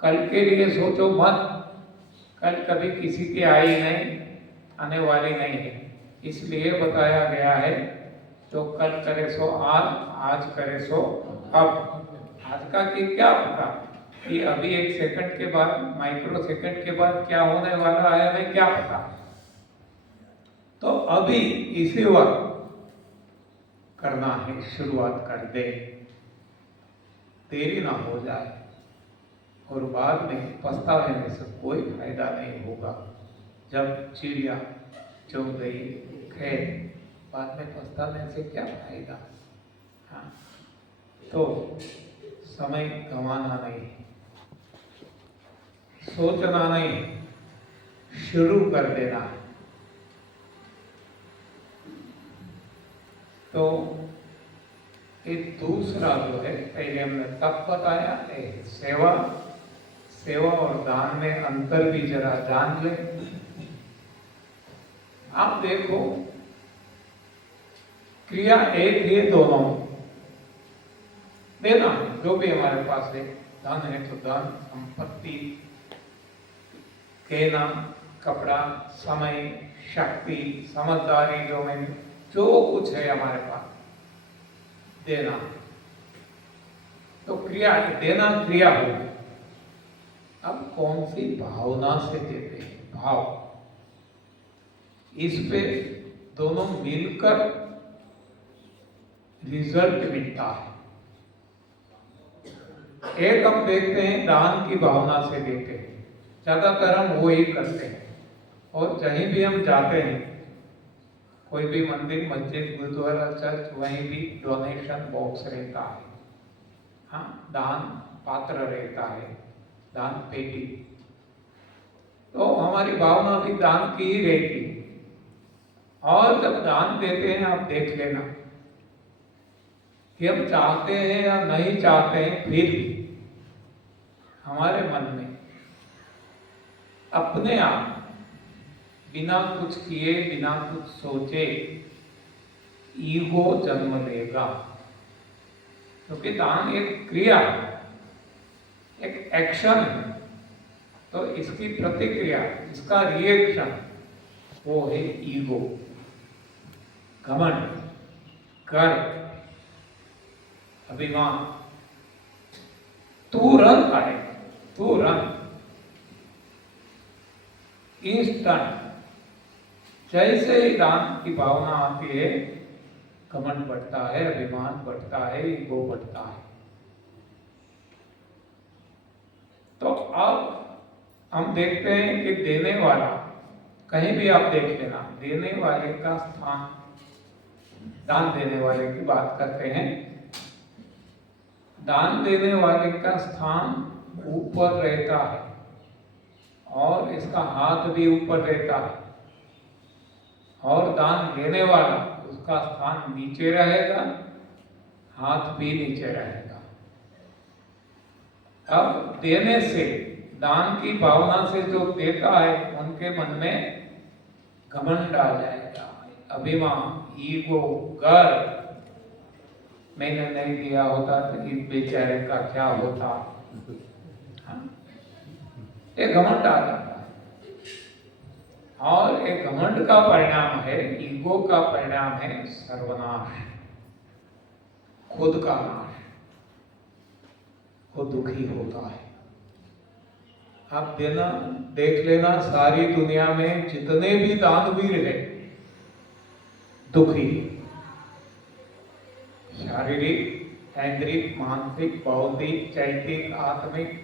कल के लिए सोचो मत। कल कभी किसी की आई नहीं, आने वाली नहीं है। इसलिए बताया गया है, जो कल करे सो आज, आज करे सो अब। आज का की क्या पता कि अभी एक सेकंड के बाद, माइक्रो सेकंड के बाद क्या होने वाला है, हमें क्या पता। तो अभी इसी वक्त करना है, शुरुआत कर दे, देरी ना हो जाए और बाद में पछतावे में से कोई फायदा नहीं होगा। जब चिड़िया चुग गई खैर, बाद में पछताने से क्या फायदा। हाँ, तो समय गंवाना नहीं, सोचना नहीं, शुरू कर देना है। तो एक दूसरा जो है, पहले हमने तप बताया है, सेवा और दान में अंतर भी जरा जान ले। आप देखो, क्रिया एक है, दोनों देना है। जो भी हमारे पास है, धन है तो धन, संपत्ति, कहना, कपड़ा, समय, शक्ति, समझदारी, जो कुछ है हमारे पास, देना। तो क्रिया, देना क्रिया हो। अब कौन सी भावना से देते हैं, भाव, इस पे दोनों मिलकर रिजल्ट मिलता है। एक हम देखते हैं दान की भावना से देते हैं, ज्यादातर हम वो ही करते हैं। और कहीं भी हम जाते हैं, कोई भी मंदिर, मस्जिद, गुरुद्वारा, चर्च, वहीं भी डोनेशन बॉक्स रहता है। हाँ, दान पात्र रहता है, दान पेटी। तो हमारी भावना भी दान की ही रहती है। और जब दान देते हैं, आप देख लेना कि हम चाहते हैं या नहीं चाहते हैं, फिर भी हमारे मन में अपने आप, बिना कुछ किए, बिना कुछ सोचे, ईगो जन्म लेगा। क्योंकि दान एक क्रिया है, एक एक्शन है। तो इसकी प्रतिक्रिया, इसका रिएक्शन, वो है ईगो, घमंड, गर्व, अभिमान। तुरंत आए, तुरंत, इंस्टेंट। जैसे ही दान की भावना आती है, घमंड बढ़ता है, अभिमान बढ़ता है, ईगो बढ़ता है। तो अब हम देखते हैं कि देने वाला, कहीं भी आप देख लेना, देने वाले का स्थान, दान देने वाले की बात करते हैं, दान देने वाले का स्थान ऊपर रहता है और इसका हाथ भी ऊपर रहता है। और दान लेने वाला, उसका स्थान नीचे रहेगा, हाथ भी नीचे रहेगा। अब देने से, दान की भावना से जो देता है, उनके मन में घमंड आ जाएगा, अभिमान, ईगो, गर्व। मैंने नहीं दिया होता तो इस बेचारे का क्या होता। ये घमंड आ जाता है। और एक घमंड का परिणाम है, ईगो का परिणाम है सर्वनाश, खुद का नाश। वो दुखी होता है। आप देख लेना, सारी दुनिया में जितने भी दानवीर हैं, दुखी, शारीरिक, ऐन्द्रिक, मानसिक, बौद्धिक, चैतिक, आत्मिक,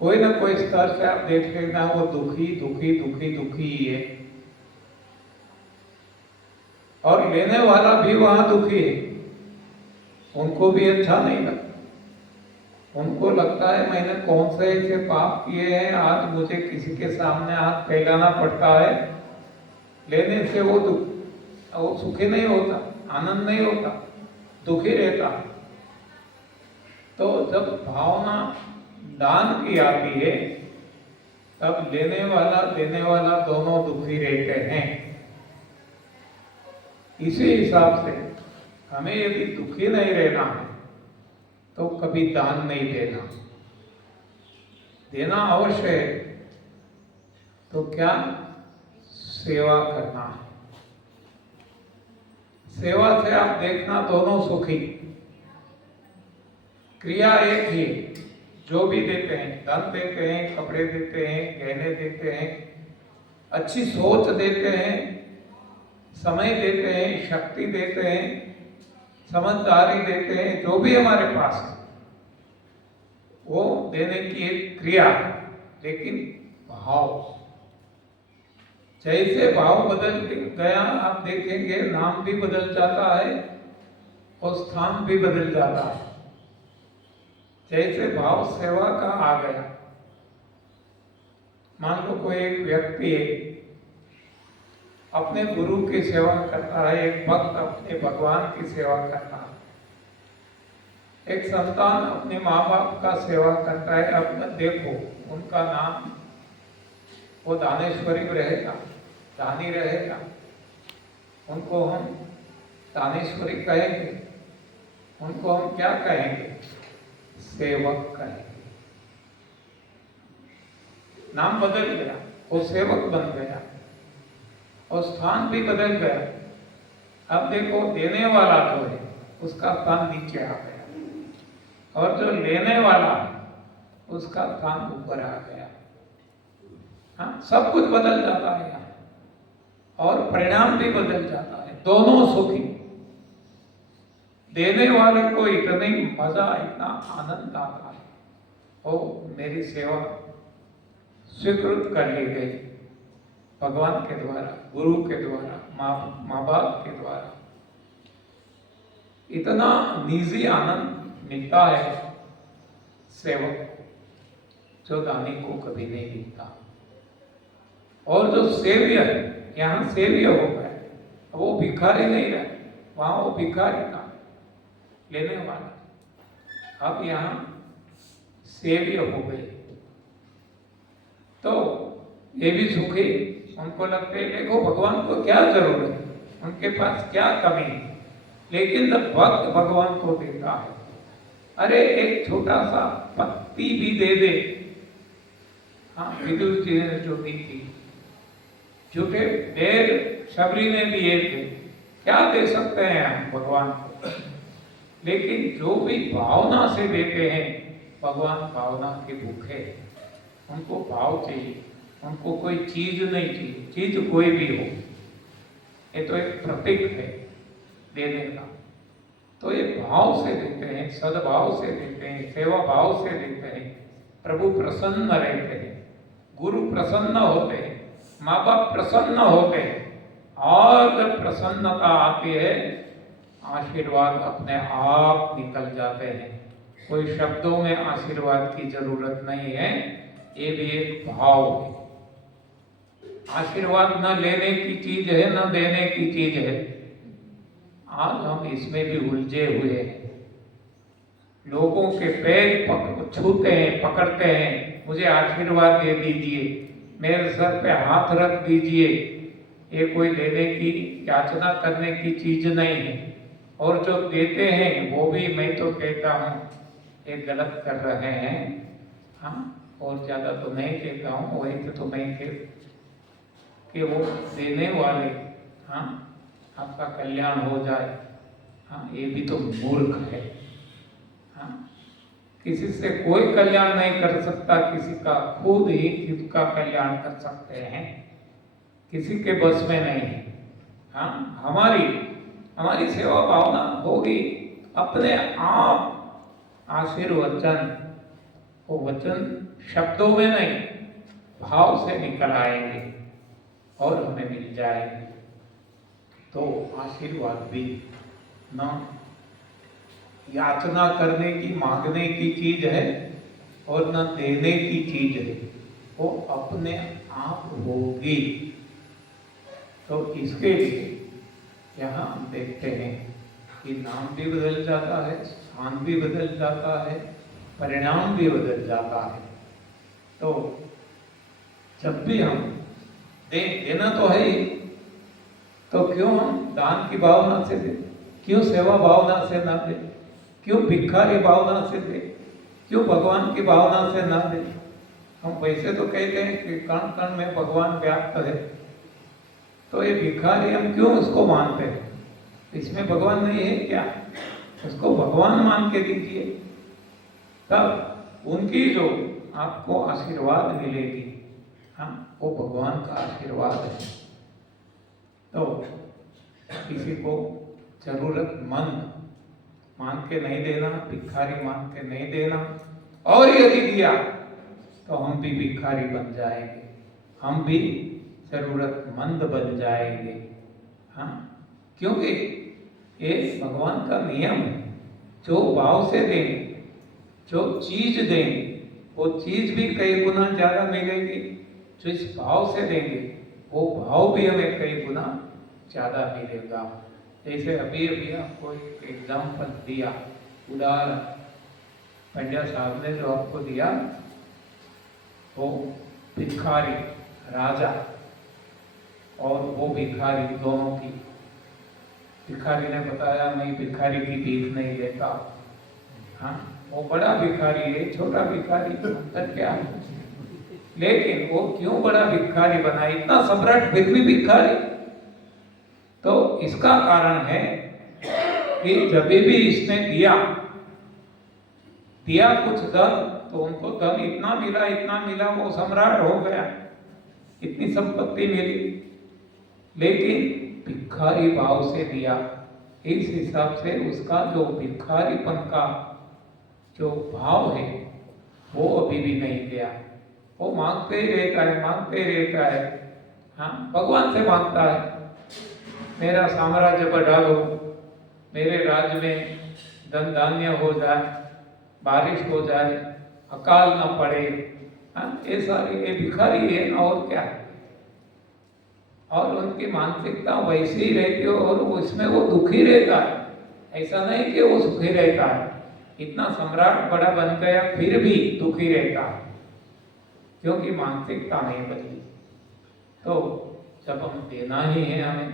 कोई ना कोई स्तर से आप देख लेना, वो दुखी दुखी दुखी दुखी ही है। और लेने वाला भी वहां दुखी है, उनको भी अच्छा नहीं लगता। उनको लगता है मैंने कौन से ऐसे पाप किए हैं, आज मुझे किसी के सामने हाथ फैलाना पड़ता है, लेने से वो दुख। वो सुखी नहीं होता, आनंद नहीं होता, दुखी रहता। तो जब भावना दान की आती है तब लेने वाला देने वाला दोनों दुखी रहते हैं। इसी हिसाब से हमें यदि दुखी नहीं रहना है तो कभी दान नहीं देना, देना अवश्य है। तो क्या सेवा करना है। सेवा से आप देखना दोनों सुखी। क्रिया एक ही, जो भी देते हैं, धन देते हैं, कपड़े देते हैं, गहने देते हैं, अच्छी सोच देते हैं, समय देते हैं, शक्ति देते हैं, समझदारी देते हैं, जो भी हमारे पास है वो देने की एक क्रिया है। लेकिन भाव, जैसे भाव बदल गया आप देखेंगे नाम भी बदल जाता है और स्थान भी बदल जाता है। जैसे भाव सेवा का आ गया, मान लो कोई एक व्यक्ति है अपने गुरु की सेवा करता है, एक भक्त अपने भगवान की सेवा करता है, एक संतान अपने माँ बाप का सेवा करता है। अब देखो उनका नाम वो दानेश्वरी रहेगा, दानी रहेगा, उनको हम दानेश्वरी कहेंगे, उनको हम क्या कहेंगे, सेवक कहेंगे। नाम बदल गया, वो सेवक बन गया और स्थान भी बदल गया। अब देखो देने वाला जो है उसका स्थान नीचे आ गया और जो लेने वाला है उसका स्थान ऊपर आ गया। हाँ, सब कुछ बदल जाता है यहाँ और परिणाम भी बदल जाता है। दोनों सुखी। देने वाले को इतनी मजा, इतना आनंद आता है, ओ मेरी सेवा स्वीकृत कर ली गई भगवान के द्वारा, गुरु के द्वारा, माँ बाप के द्वारा। इतना निजी आनंद मिलता है सेवक को, जो दानी को कभी नहीं मिलता। और जो सेव्य है, यहाँ सेव्य हो गए, वो भिखारी नहीं रहे, वहां वो भिखारी था लेने वाला, अब यहाँ सेव्य हो गए। तो ये भी सुखी, उनको लगते है देखो भगवान को क्या जरूरत है, उनके पास क्या कमी है। लेकिन जब भक्त भगवान को देता है, अरे एक छोटा सा पत्ती भी दे दे। हाँ, विदुर जी ने जो दी थी, झूठे देर शबरी ने दिए थे, क्या दे सकते हैं हम भगवान को। लेकिन जो भी भावना से देते हैं, भगवान भावना के भूखे, उनको भाव चाहिए, उनको कोई चीज नहीं चाहिए, चीज कोई भी हो। ये तो एक प्रतीक है देने का। तो ये भाव से देते हैं, सद्भाव से देते हैं, सेवा भाव से देते हैं। प्रभु प्रसन्न रहते हैं, गुरु प्रसन्न होते हैं, माँ बाप प्रसन्न होते हैं। और जब प्रसन्नता आती है, आशीर्वाद अपने आप निकल जाते हैं। कोई शब्दों में आशीर्वाद की जरूरत नहीं है, ये भी एक भाव है। आशीर्वाद न लेने की चीज है, न देने की चीज है। आज हम इसमें भी उलझे हुए हैं। लोगों के पैर छूते हैं, पकड़ते हैं, मुझे आशीर्वाद दे दीजिए, मेरे सर पे हाथ रख दीजिए। ये कोई लेने की, याचना करने की चीज नहीं है। और जो देते हैं वो भी, मैं तो कहता हूँ ये गलत कर रहे हैं। हाँ, और ज्यादा तो नहीं कहता हूँ, वही तो मैं कि वो देने वाले, हाँ, आपका कल्याण हो जाए, हाँ, ये भी तो मूर्ख है। हाँ, किसी से कोई कल्याण नहीं कर सकता, किसी का खुद ही खुद का कल्याण कर सकते हैं, किसी के बस में नहीं है। हाँ, हमारी सेवा भावना होगी, अपने आप आशीर्वचन, वो वचन शब्दों में नहीं, भाव से निकल आएंगे और हमें मिल जाएंगे। तो आशीर्वाद भी न याचना करने की, मांगने की चीज है और न देने की चीज है, वो अपने आप होगी। तो इसके लिए यहाँ हम देखते हैं कि नाम भी बदल जाता है, स्थान भी बदल जाता है, परिणाम भी बदल जाता है। तो जब भी हम देना तो है ही, तो क्यों हम दान की भावना से दें, क्यों सेवा भावना से ना दें, क्यों भिखारी भावना से दें, क्यों भगवान की भावना से ना दें। हम वैसे तो कहते हैं कि कण कण में भगवान व्याप्त है, तो ये भिखारी हम क्यों उसको मानते हैं? इसमें भगवान नहीं है क्या? उसको भगवान मान के दीजिए, तब उनकी जो आपको आशीर्वाद मिलेगी, हाँ, वो भगवान का आशीर्वाद है। तो किसी को जरूरतमंद मान के नहीं देना, भिखारी मान के नहीं देना, और यदि दिया तो हम भी भिखारी बन जाएंगे, हम भी जरूरतमंद बन जाएंगे। हाँ, क्योंकि ये भगवान का नियम है। जो भाव से देंगे, जो चीज देंगे, वो चीज भी कई गुना ज्यादा मिलेगी। जो इस भाव से देंगे, वो भाव भी हमें कई गुना ज्यादा मिलेगा। जैसे अभी अभी आपको एक एग्जाम्पल दिया, उदाहरण पंड्या साहब ने जो आपको दिया, वो भिखारी राजा और वो भिखारी दोनों की। भिखारी ने बताया मैं भिखारी की भीख नहीं लेता। हाँ, वो बड़ा भिखारी है, छोटा भिखारी, अंतर क्या है? लेकिन वो क्यों बड़ा भिखारी बना, इतना सम्राट फिर भी भिखारी? तो इसका कारण है कि जब भी इसने दिया कुछ धन, तो उनको धन इतना मिला, वो सम्राट हो गया, इतनी संपत्ति मिली। लेकिन भिखारी भाव से दिया, इस हिसाब से उसका जो भिखारीपन का जो भाव है वो अभी भी नहीं गया। वो मांगते ही रहता है। हाँ, भगवान से मांगता है, मेरा साम्राज्य बढ़ा दो, मेरे राज्य में धन धान्य हो जाए, बारिश हो जाए, अकाल न पड़े। हाँ, ये भिखारी है ना, और क्या है? और उनकी मानसिकता वैसी ही रहती है, और उसमें वो दुखी रहता है। ऐसा नहीं कि वो सुखी रहता है, इतना सम्राट बड़ा बन गया फिर भी दुखी रहता है, क्योंकि मानसिकता नहीं बदली। तो जब हम देना ही है हमें,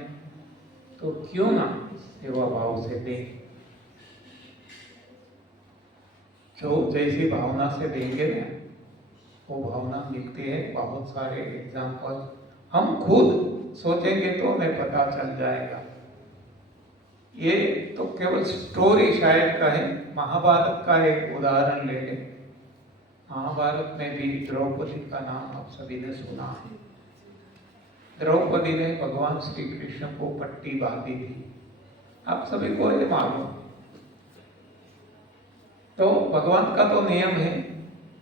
तो क्यों ना सेवा भाव से दे। जो जैसी भावना से देंगे ना, वो भावना मिलती है। बहुत सारे एग्जाम्पल हम खुद सोचेंगे तो हमें पता चल जाएगा। ये तो केवल स्टोरी शायद का है। महाभारत का एक उदाहरण ले लें। महाभारत में भी द्रौपदी का नाम आप सभी ने सुना है। द्रौपदी ने भगवान श्री कृष्ण को पट्टी बांधी थी, आप सभी को ये मालूम। तो भगवान का तो नियम है,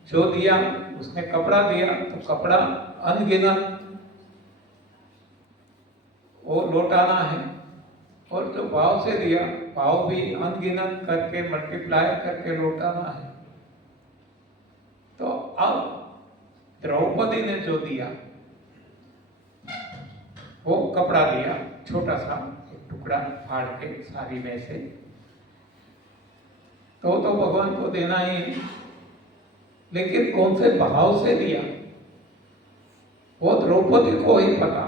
जो दिया उसने कपड़ा दिया, तो कपड़ा अनगिनत वो लौटाना है, और जो भाव से दिया, भाव भी अनगिनत करके मल्टीप्लाई करके लौटाना है। तो अब द्रौपदी ने जो दिया, वो कपड़ा दिया, छोटा सा एक टुकड़ा फाड़ के साड़ी में से, तो भगवान को देना ही, लेकिन कौन से भाव से दिया वो द्रौपदी को ही पता।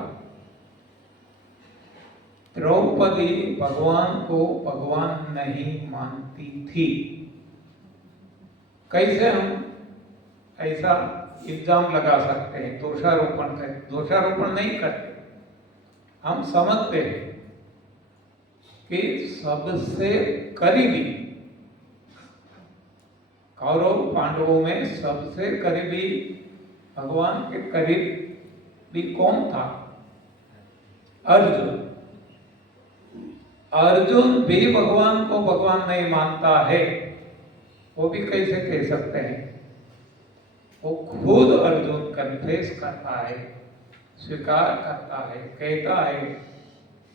द्रौपदी भगवान को भगवान नहीं मानती थी। कैसे हम ऐसा इल्जाम लगा सकते हैं? दोषारोपण नहीं करते, हम समझते हैं कि सबसे करीबी कौरव पांडवों में सबसे करीबी भगवान के करीब भी कौन था? अर्जुन। अर्जुन भी भगवान को भगवान नहीं मानता है, वो भी कैसे कह सकते हैं? वो खुद अर्जुन कन्फेस करता है, स्वीकार करता है, कहता है।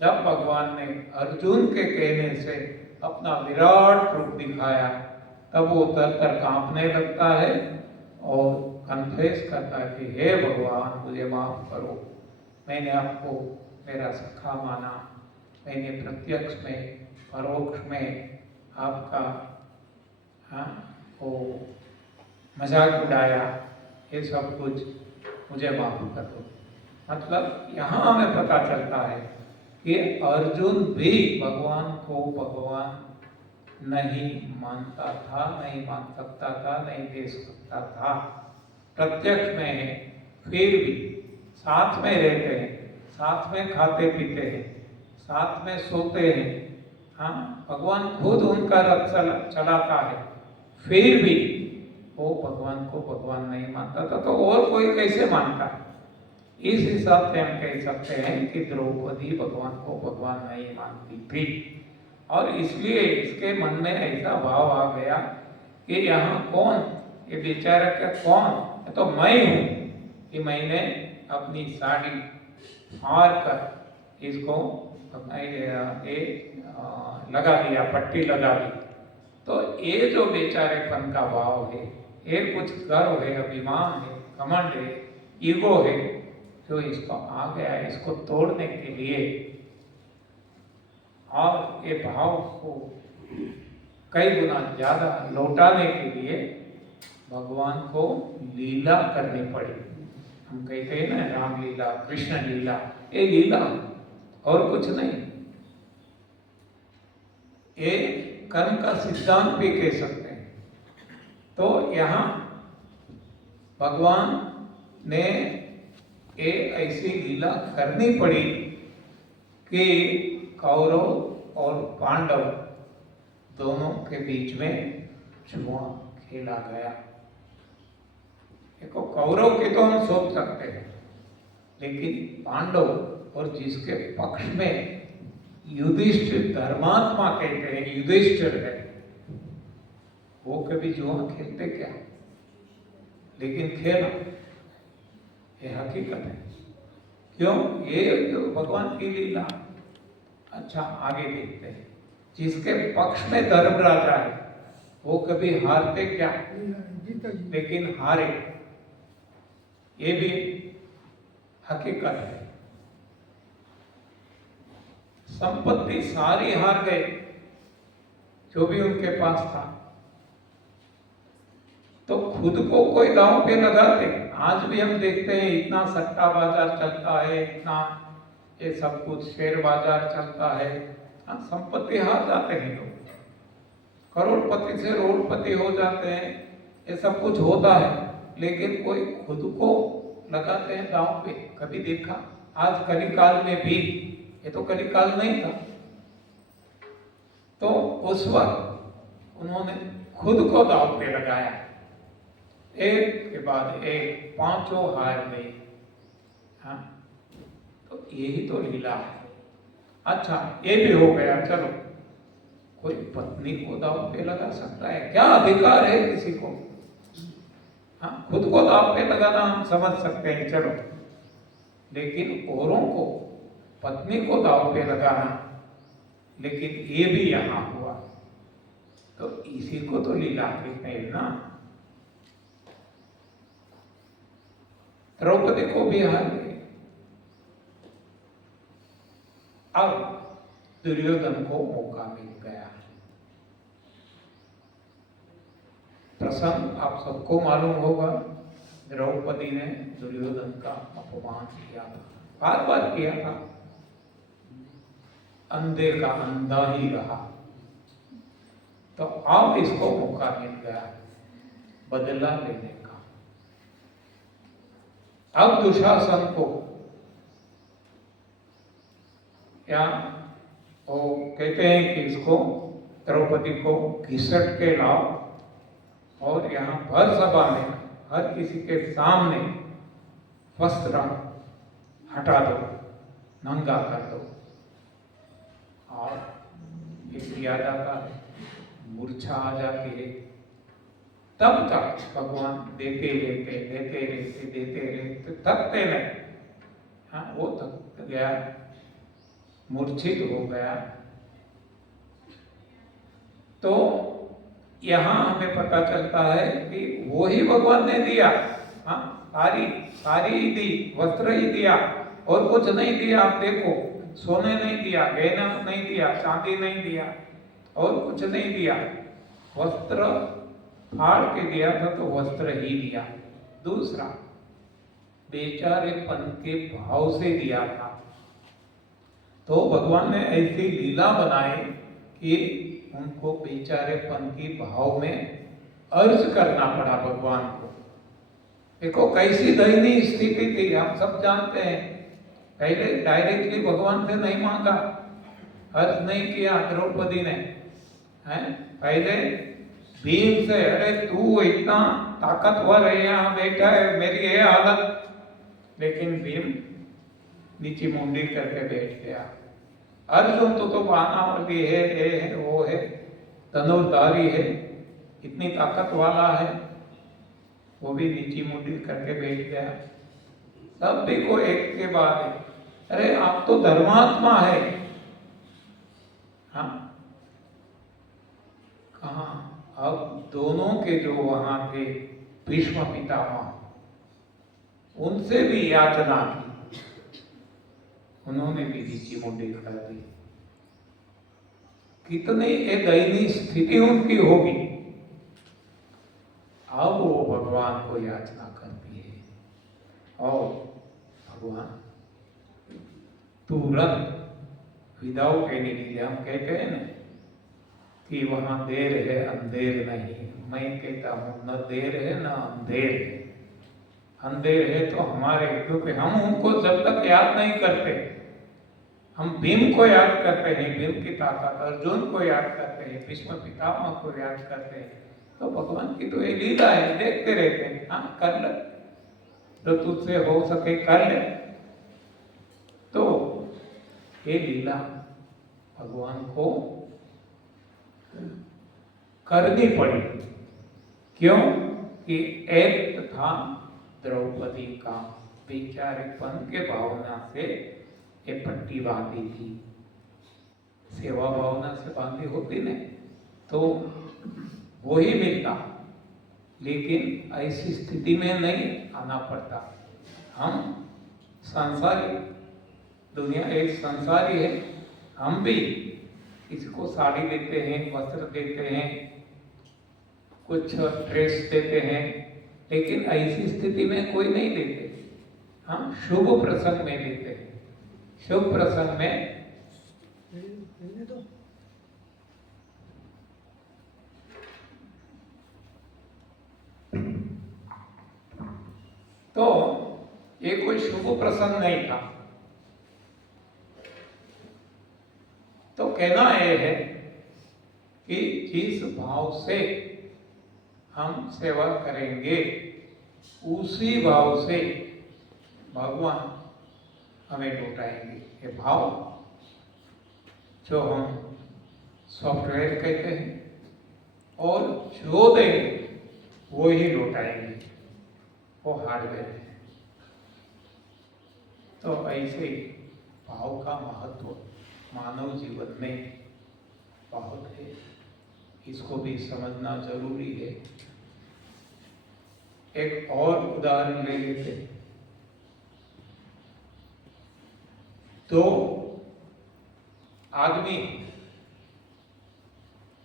जब भगवान ने अर्जुन के कहने से अपना विराट रूप दिखाया, तब वो तर कांपने लगता है और कन्फेस करता है कि हे भगवान, मुझे माफ करो, मैंने आपको मेरा सखा माना मैंने प्रत्यक्ष में परोक्ष में आपका वो मजाक उड़ाया, ये सब कुछ मुझे माफ कर दो। मतलब यहाँ हमें पता चलता है कि अर्जुन भी भगवान को भगवान नहीं मानता था, नहीं मान सकता था, नहीं दे सकता था। प्रत्यक्ष में है, फिर भी साथ में रहते हैं, साथ में खाते पीते हैं, साथ में सोते हैं। हाँ, भगवान खुद उनका रथ चलाता है, फिर भी वो भगवान को भगवान नहीं मानता था, तो और कोई कैसे मानता? इस हिसाब से हम कह सकते हैं कि द्रौपदी भगवान को भगवान नहीं मानती थी, और इसलिए इसके मन में ऐसा भाव आ गया कि यहाँ कौन, ये बेचारा क्या कौन, तो मैं हूँ कि मैंने अपनी साड़ी फाड़ कर इसको लगा दिया, पट्टी लगा दी। तो ये जो बेचारेपन का भाव है, ये कुछ गर्व है, अभिमान है, घमंड है, ईगो है, जो इसको आ गया, इसको तोड़ने के लिए और ये भाव को कई गुना ज्यादा लौटाने के लिए भगवान को लीला करनी पड़ी। हम कहते हैं ना, रामलीला, कृष्ण लीला, ये लीला और कुछ नहीं। ये कर्म का सिद्धांत भी कह सकते हैं। तो यहाँ भगवान ने ये ऐसी लीला करनी पड़ी कि कौरव और पांडव दोनों के बीच में जुआ खेला गया। देखो, कौरव के तो हम सोच सकते हैं, लेकिन पांडव और जिसके पक्ष में युधिष्ठिर धर्मात्मा कहते हैं, युधिष्ठिर है, वो कभी जुआ खेलते क्या? लेकिन खेला, ये हकीकत है। क्यों? ये जो भगवान की लीला। अच्छा, आगे देखते हैं। जिसके पक्ष में धर्मराजा है वो कभी हारते क्या? लेकिन हारे, ये भी हकीकत है। संपत्ति सारी हार गए, जो भी उनके पास था, तो खुद को कोई दांव पे लगाते। आज भी हम देखते हैं, इतना सट्टा बाजार चलता है, इतना ये सब कुछ शेयर बाजार चलता है, संपत्ति हार जाते हैं लोग, करोड़पति से रोड़पति हो जाते हैं, ये सब कुछ होता है, लेकिन कोई खुद को लगाते हैं दांव पे, कभी देखा? आज कलिकाल में भी, ये तो कलिकाल नहीं था, तो उस वक्त उन्होंने खुद को दांव पे लगाया, एक के बाद एक, पांचों हार गए। हाँ, तो यही तो लीला है। अच्छा, ये भी हो गया, चलो कोई पत्नी को दांव पे लगा सकता है? क्या अधिकार है किसी को? हाँ, खुद को दांव पे लगाना हम समझ सकते हैं, चलो, लेकिन औरों को, पत्नी को दांव पे लगाना, लेकिन ये भी यहां हुआ, तो इसी को तो लीला कहते हैं ना। द्रौपदी को भी हार गए। अब दुर्योधन को मौका मिल गया। प्रसंग आप सबको मालूम होगा, द्रौपदी ने दुर्योधन का अपमान किया था, बार बार किया था, अंधे का अंधा ही रहा। तो अब इसको मौका मिल गया बदला लेने का। अब दुशासन को क्या वो कहते हैं कि इसको, द्रौपदी को घिसट के लाओ और यहाँ भर सभा में हर किसी के सामने वस्त्र हटा दो, नंगा कर दो। और ये किया जाता है, मूर्छा आ जाती है, तब तक भगवान देते रहते थकते नहीं। हाँ, वो थक गया, मूर्छित हो गया। तो यहाँ हमें पता चलता है कि वो ही भगवान ने दिया। हाँ, सारी दी, वस्त्र ही दिया और कुछ नहीं दिया। आप देखो, सोने नहीं दिया, गहना नहीं दिया, चांदी नहीं दिया और कुछ नहीं दिया, वस्त्र फाड़ के दिया था तो वस्त्र ही दिया। दूसरा, बेचारेपन के भाव से दिया था। तो भगवान ने ऐसी लीला बनाई कि उनको बेचारेपन की भाव में अर्ज करना पड़ा भगवान को। देखो कैसी दयनीय स्थिति थी, हम सब जानते हैं। पहले डायरेक्टली भगवान से नहीं मांगा, अर्ज नहीं किया द्रौपदी ने, है पहले भीम से, अरे तू इतना ताकतवर है, यहाँ बैठा है, मेरी ये हालत। लेकिन भीम नीचे मुंडी करके बैठ गया। अर्जुन तो बाणावली है, ये है, वो है, धनुर्धारी है, इतनी ताकत वाला है, वो भी नीची मुंडी करके बैठ गया। सब देखो एक के बाद है, अरे आप तो धर्मात्मा है। हाँ, कहाँ अब दोनों के जो वहां थे भीष्म पितामह, उनसे भी याचना की, उन्होंने भी नीची मुंडी कर दी। कितनी एक दयनीय स्थिति उनकी होगी। अब वो भगवान को याचना करती है और भगवान तुरंत विदाउट एनी डिले, हम कहते हैं ना कि वहां देर है अंधेर नहीं, मैं कहता हूं न देर है न अंधेर है। अंधेर है तो हमारे, क्योंकि हम उनको जब तक याद नहीं करते, हम भीम को याद करते हैं, भीम की ताकत, अर्जुन को याद करते हैं, भीष्म पितामह को याद करते हैं, तो भगवान की तो ये लीला है, देखते रहते हैं। हाँ कर ले, जो तुझसे हो सके कर ले। तो ये लीला भगवान को करनी पड़ी। क्यों कि एक था द्रौपदी का बेचारेपन के भावना से ये पट्टी बांधी थी। सेवा भावना से बांधी होती ने तो वो ही मिलता, लेकिन ऐसी स्थिति में नहीं आना पड़ता। हम संसारी, दुनिया एक संसारी है, हम भी किसी को साड़ी देते हैं, वस्त्र देते हैं, कुछ ड्रेस देते हैं, लेकिन ऐसी स्थिति में कोई नहीं देते। हम शुभ प्रसंग में देते हैं। शुभ प्रसंग में तो ये कोई शुभ प्रसंग नहीं था। तो कहना यह है कि जिस भाव से हम सेवा करेंगे उसी भाव से भगवान हमें लौटाएंगे। ये भाव जो हम सॉफ्टवेयर कहते हैं, और जो देंगे वो ही लौटाएंगे, वो हार्डवेयर है। तो ऐसे भाव का महत्व मानव जीवन में बहुत है, इसको भी समझना जरूरी है। एक और उदाहरण ले लेते हैं। तो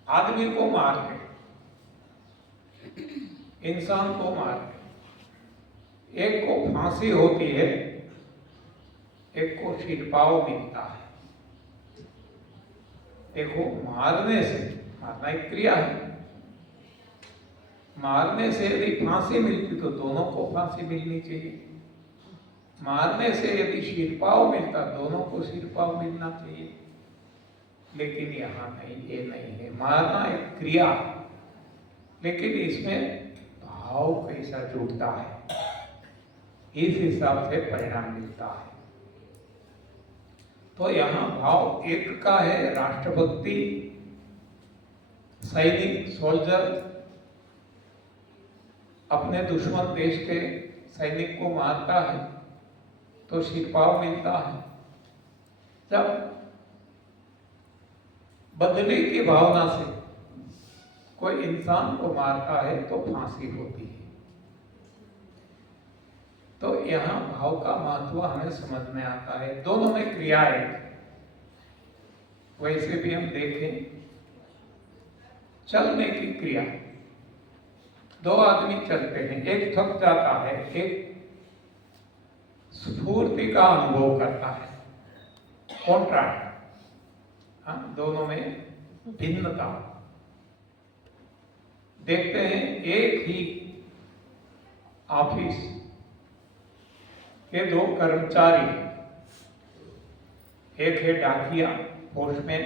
आदमी को मार के, इंसान को मार के, एक को फांसी होती है, एक को शिरपाव मिलता है। देखो, मारने से, मारना एक क्रिया है, मारने से यदि फांसी मिलती तो दोनों को फांसी मिलनी चाहिए। मारने से यदि शिरपाव मिलता, दोनों को शिरपाव मिलना चाहिए। लेकिन यहाँ नहीं, ये नहीं है। मारना एक क्रिया, लेकिन इसमें भाव कैसा जुड़ता है, इस हिसाब से परिणाम मिलता है। तो यहाँ भाव एक का है, राष्ट्रभक्ति, सैनिक, सोल्जर अपने दुश्मन देश के सैनिक को मारता है तो शिरपाव मिलता है। जब बदले की भावना से कोई इंसान को मारता है तो फांसी होती है। तो यहाँ भाव का महत्व हमें समझ में आता है। दोनों में क्रिया है, वैसे भी हम देखें, चलने की क्रिया, दो आदमी चलते हैं, एक थक जाता है, एक स्फूर्ति का अनुभव करता है, कॉन्ट्रास्ट। हाँ, दोनों में भिन्नता देखते हैं। एक ही ऑफिस के दो कर्मचारी, एक है डाकिया पोस्टमैन,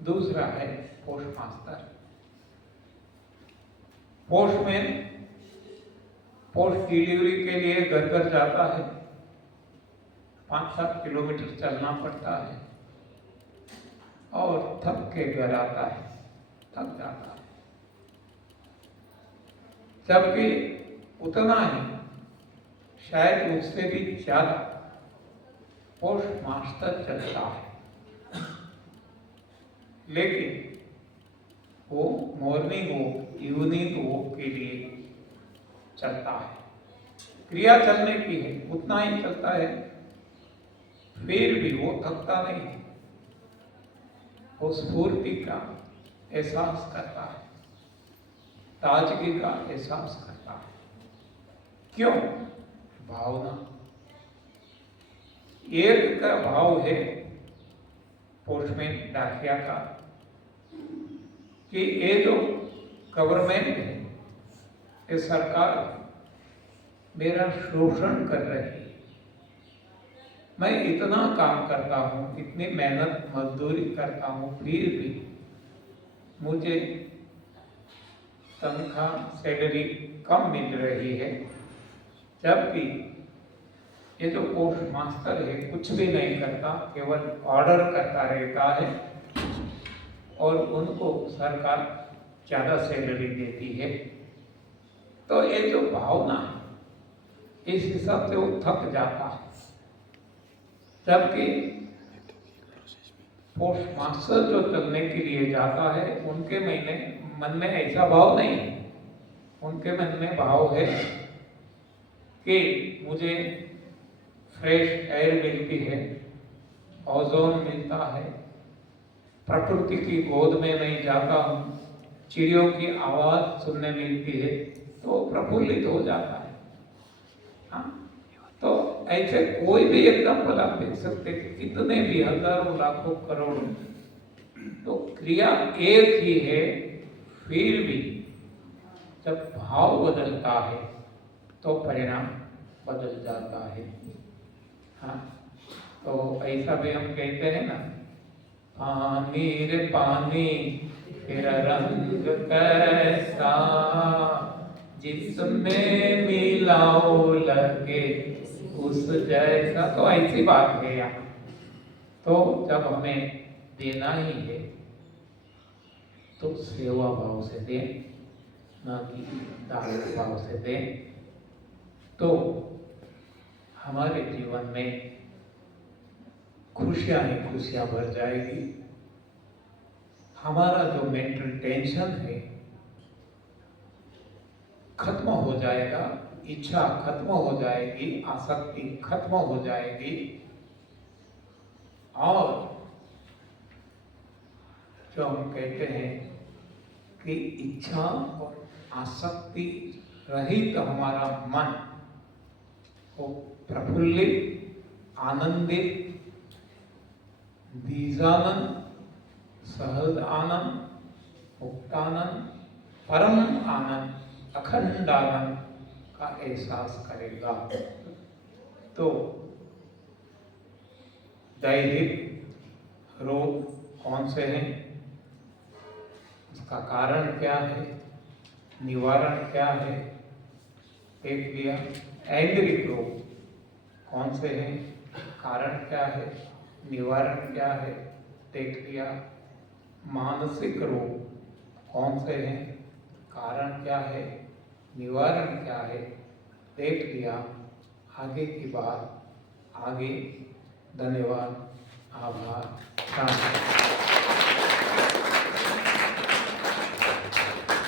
दूसरा है post master. Postman post delivery के लिए घर घर जाता है, 5-7 किलोमीटर चलना पड़ता है और थक के घर आता है, थक जाता है। जबकि उतना ही, शायद उससे भी ज्यादा पोस्ट मास्टर चलता है, लेकिन वो मॉर्निंग वॉक, इवनिंग वॉक के लिए चलता है। क्रिया चलने की है, उतना ही चलता है, फिर भी वो थकता नहीं है, वो स्फूर्ति का एहसास करता है, ताजगी का एहसास करता है। क्यों? भावना। एक का भाव है पोस्टमैन डाकिया का कि ये जो गवर्नमेंट है, ये सरकार मेरा शोषण कर रही है। मैं इतना काम करता हूँ, इतनी मेहनत मजदूरी करता हूँ, फिर भी मुझे तनख्वाह, सैलरी कम मिल रही है, जबकि ये जो पोस्ट मास्टर है कुछ भी नहीं करता, केवल ऑर्डर करता रहता है और उनको सरकार ज्यादा सैलरी देती है। तो ये जो भावना है, इस हिसाब से वो थक जाता है, जबकि पोस्ट मास्टर जो चलने के लिए जाता है, उनके मन में ऐसा भाव नहीं है। उनके मन में भाव है कि मुझे फ्रेश एयर मिलती है, ओजोन मिलता है, प्रकृति की गोद में मैं जाता हूँ, चिड़ियों की आवाज सुनने मिलती है, तो प्रफुल्लित हो जाता है। हाँ? तो ऐसे कोई भी एग्जाम्पल आप देख सकते हैं, कितने भी हजारों लाखों करोड़ों, तो क्रिया एक ही है, फिर भी जब भाव बदलता है तो परिणाम बदल जाता है। हाँ, तो ऐसा भी हम कहते हैं ना, पानी रे पानी तेरा रंग कैसा, जिसमें मिलाओ लगे उस जैसा। तो ऐसी बात है यहाँ। तो जब हमें देना ही है तो सेवा भाव से दें, ना कि दान भाव से दें, तो हमारे जीवन में खुशियां ही खुशियां भर जाएगी। हमारा जो मेंटल टेंशन है खत्म हो जाएगा, इच्छा खत्म हो जाएगी, आसक्ति खत्म हो जाएगी, और जो हम कहते हैं कि इच्छा और आसक्ति रहित हमारा मन वो प्रफुल्लित, आनंदित, बीजानंद, सहज आनंद, मुक्तानंद, परम आनंद, अखंड आनंद का एहसास करेगा। तो दैहिक रोग कौन से हैं, उसका कारण क्या है, निवारण क्या है, देख लिया। ऐंद्रिक रोग कौन से हैं, कारण क्या है, निवारण क्या है, देख लिया। मानसिक रोग कौन से हैं, कारण क्या है, निवारण क्या है, देख लिया। आगे की बात आगे। धन्यवाद, आभार, शांति।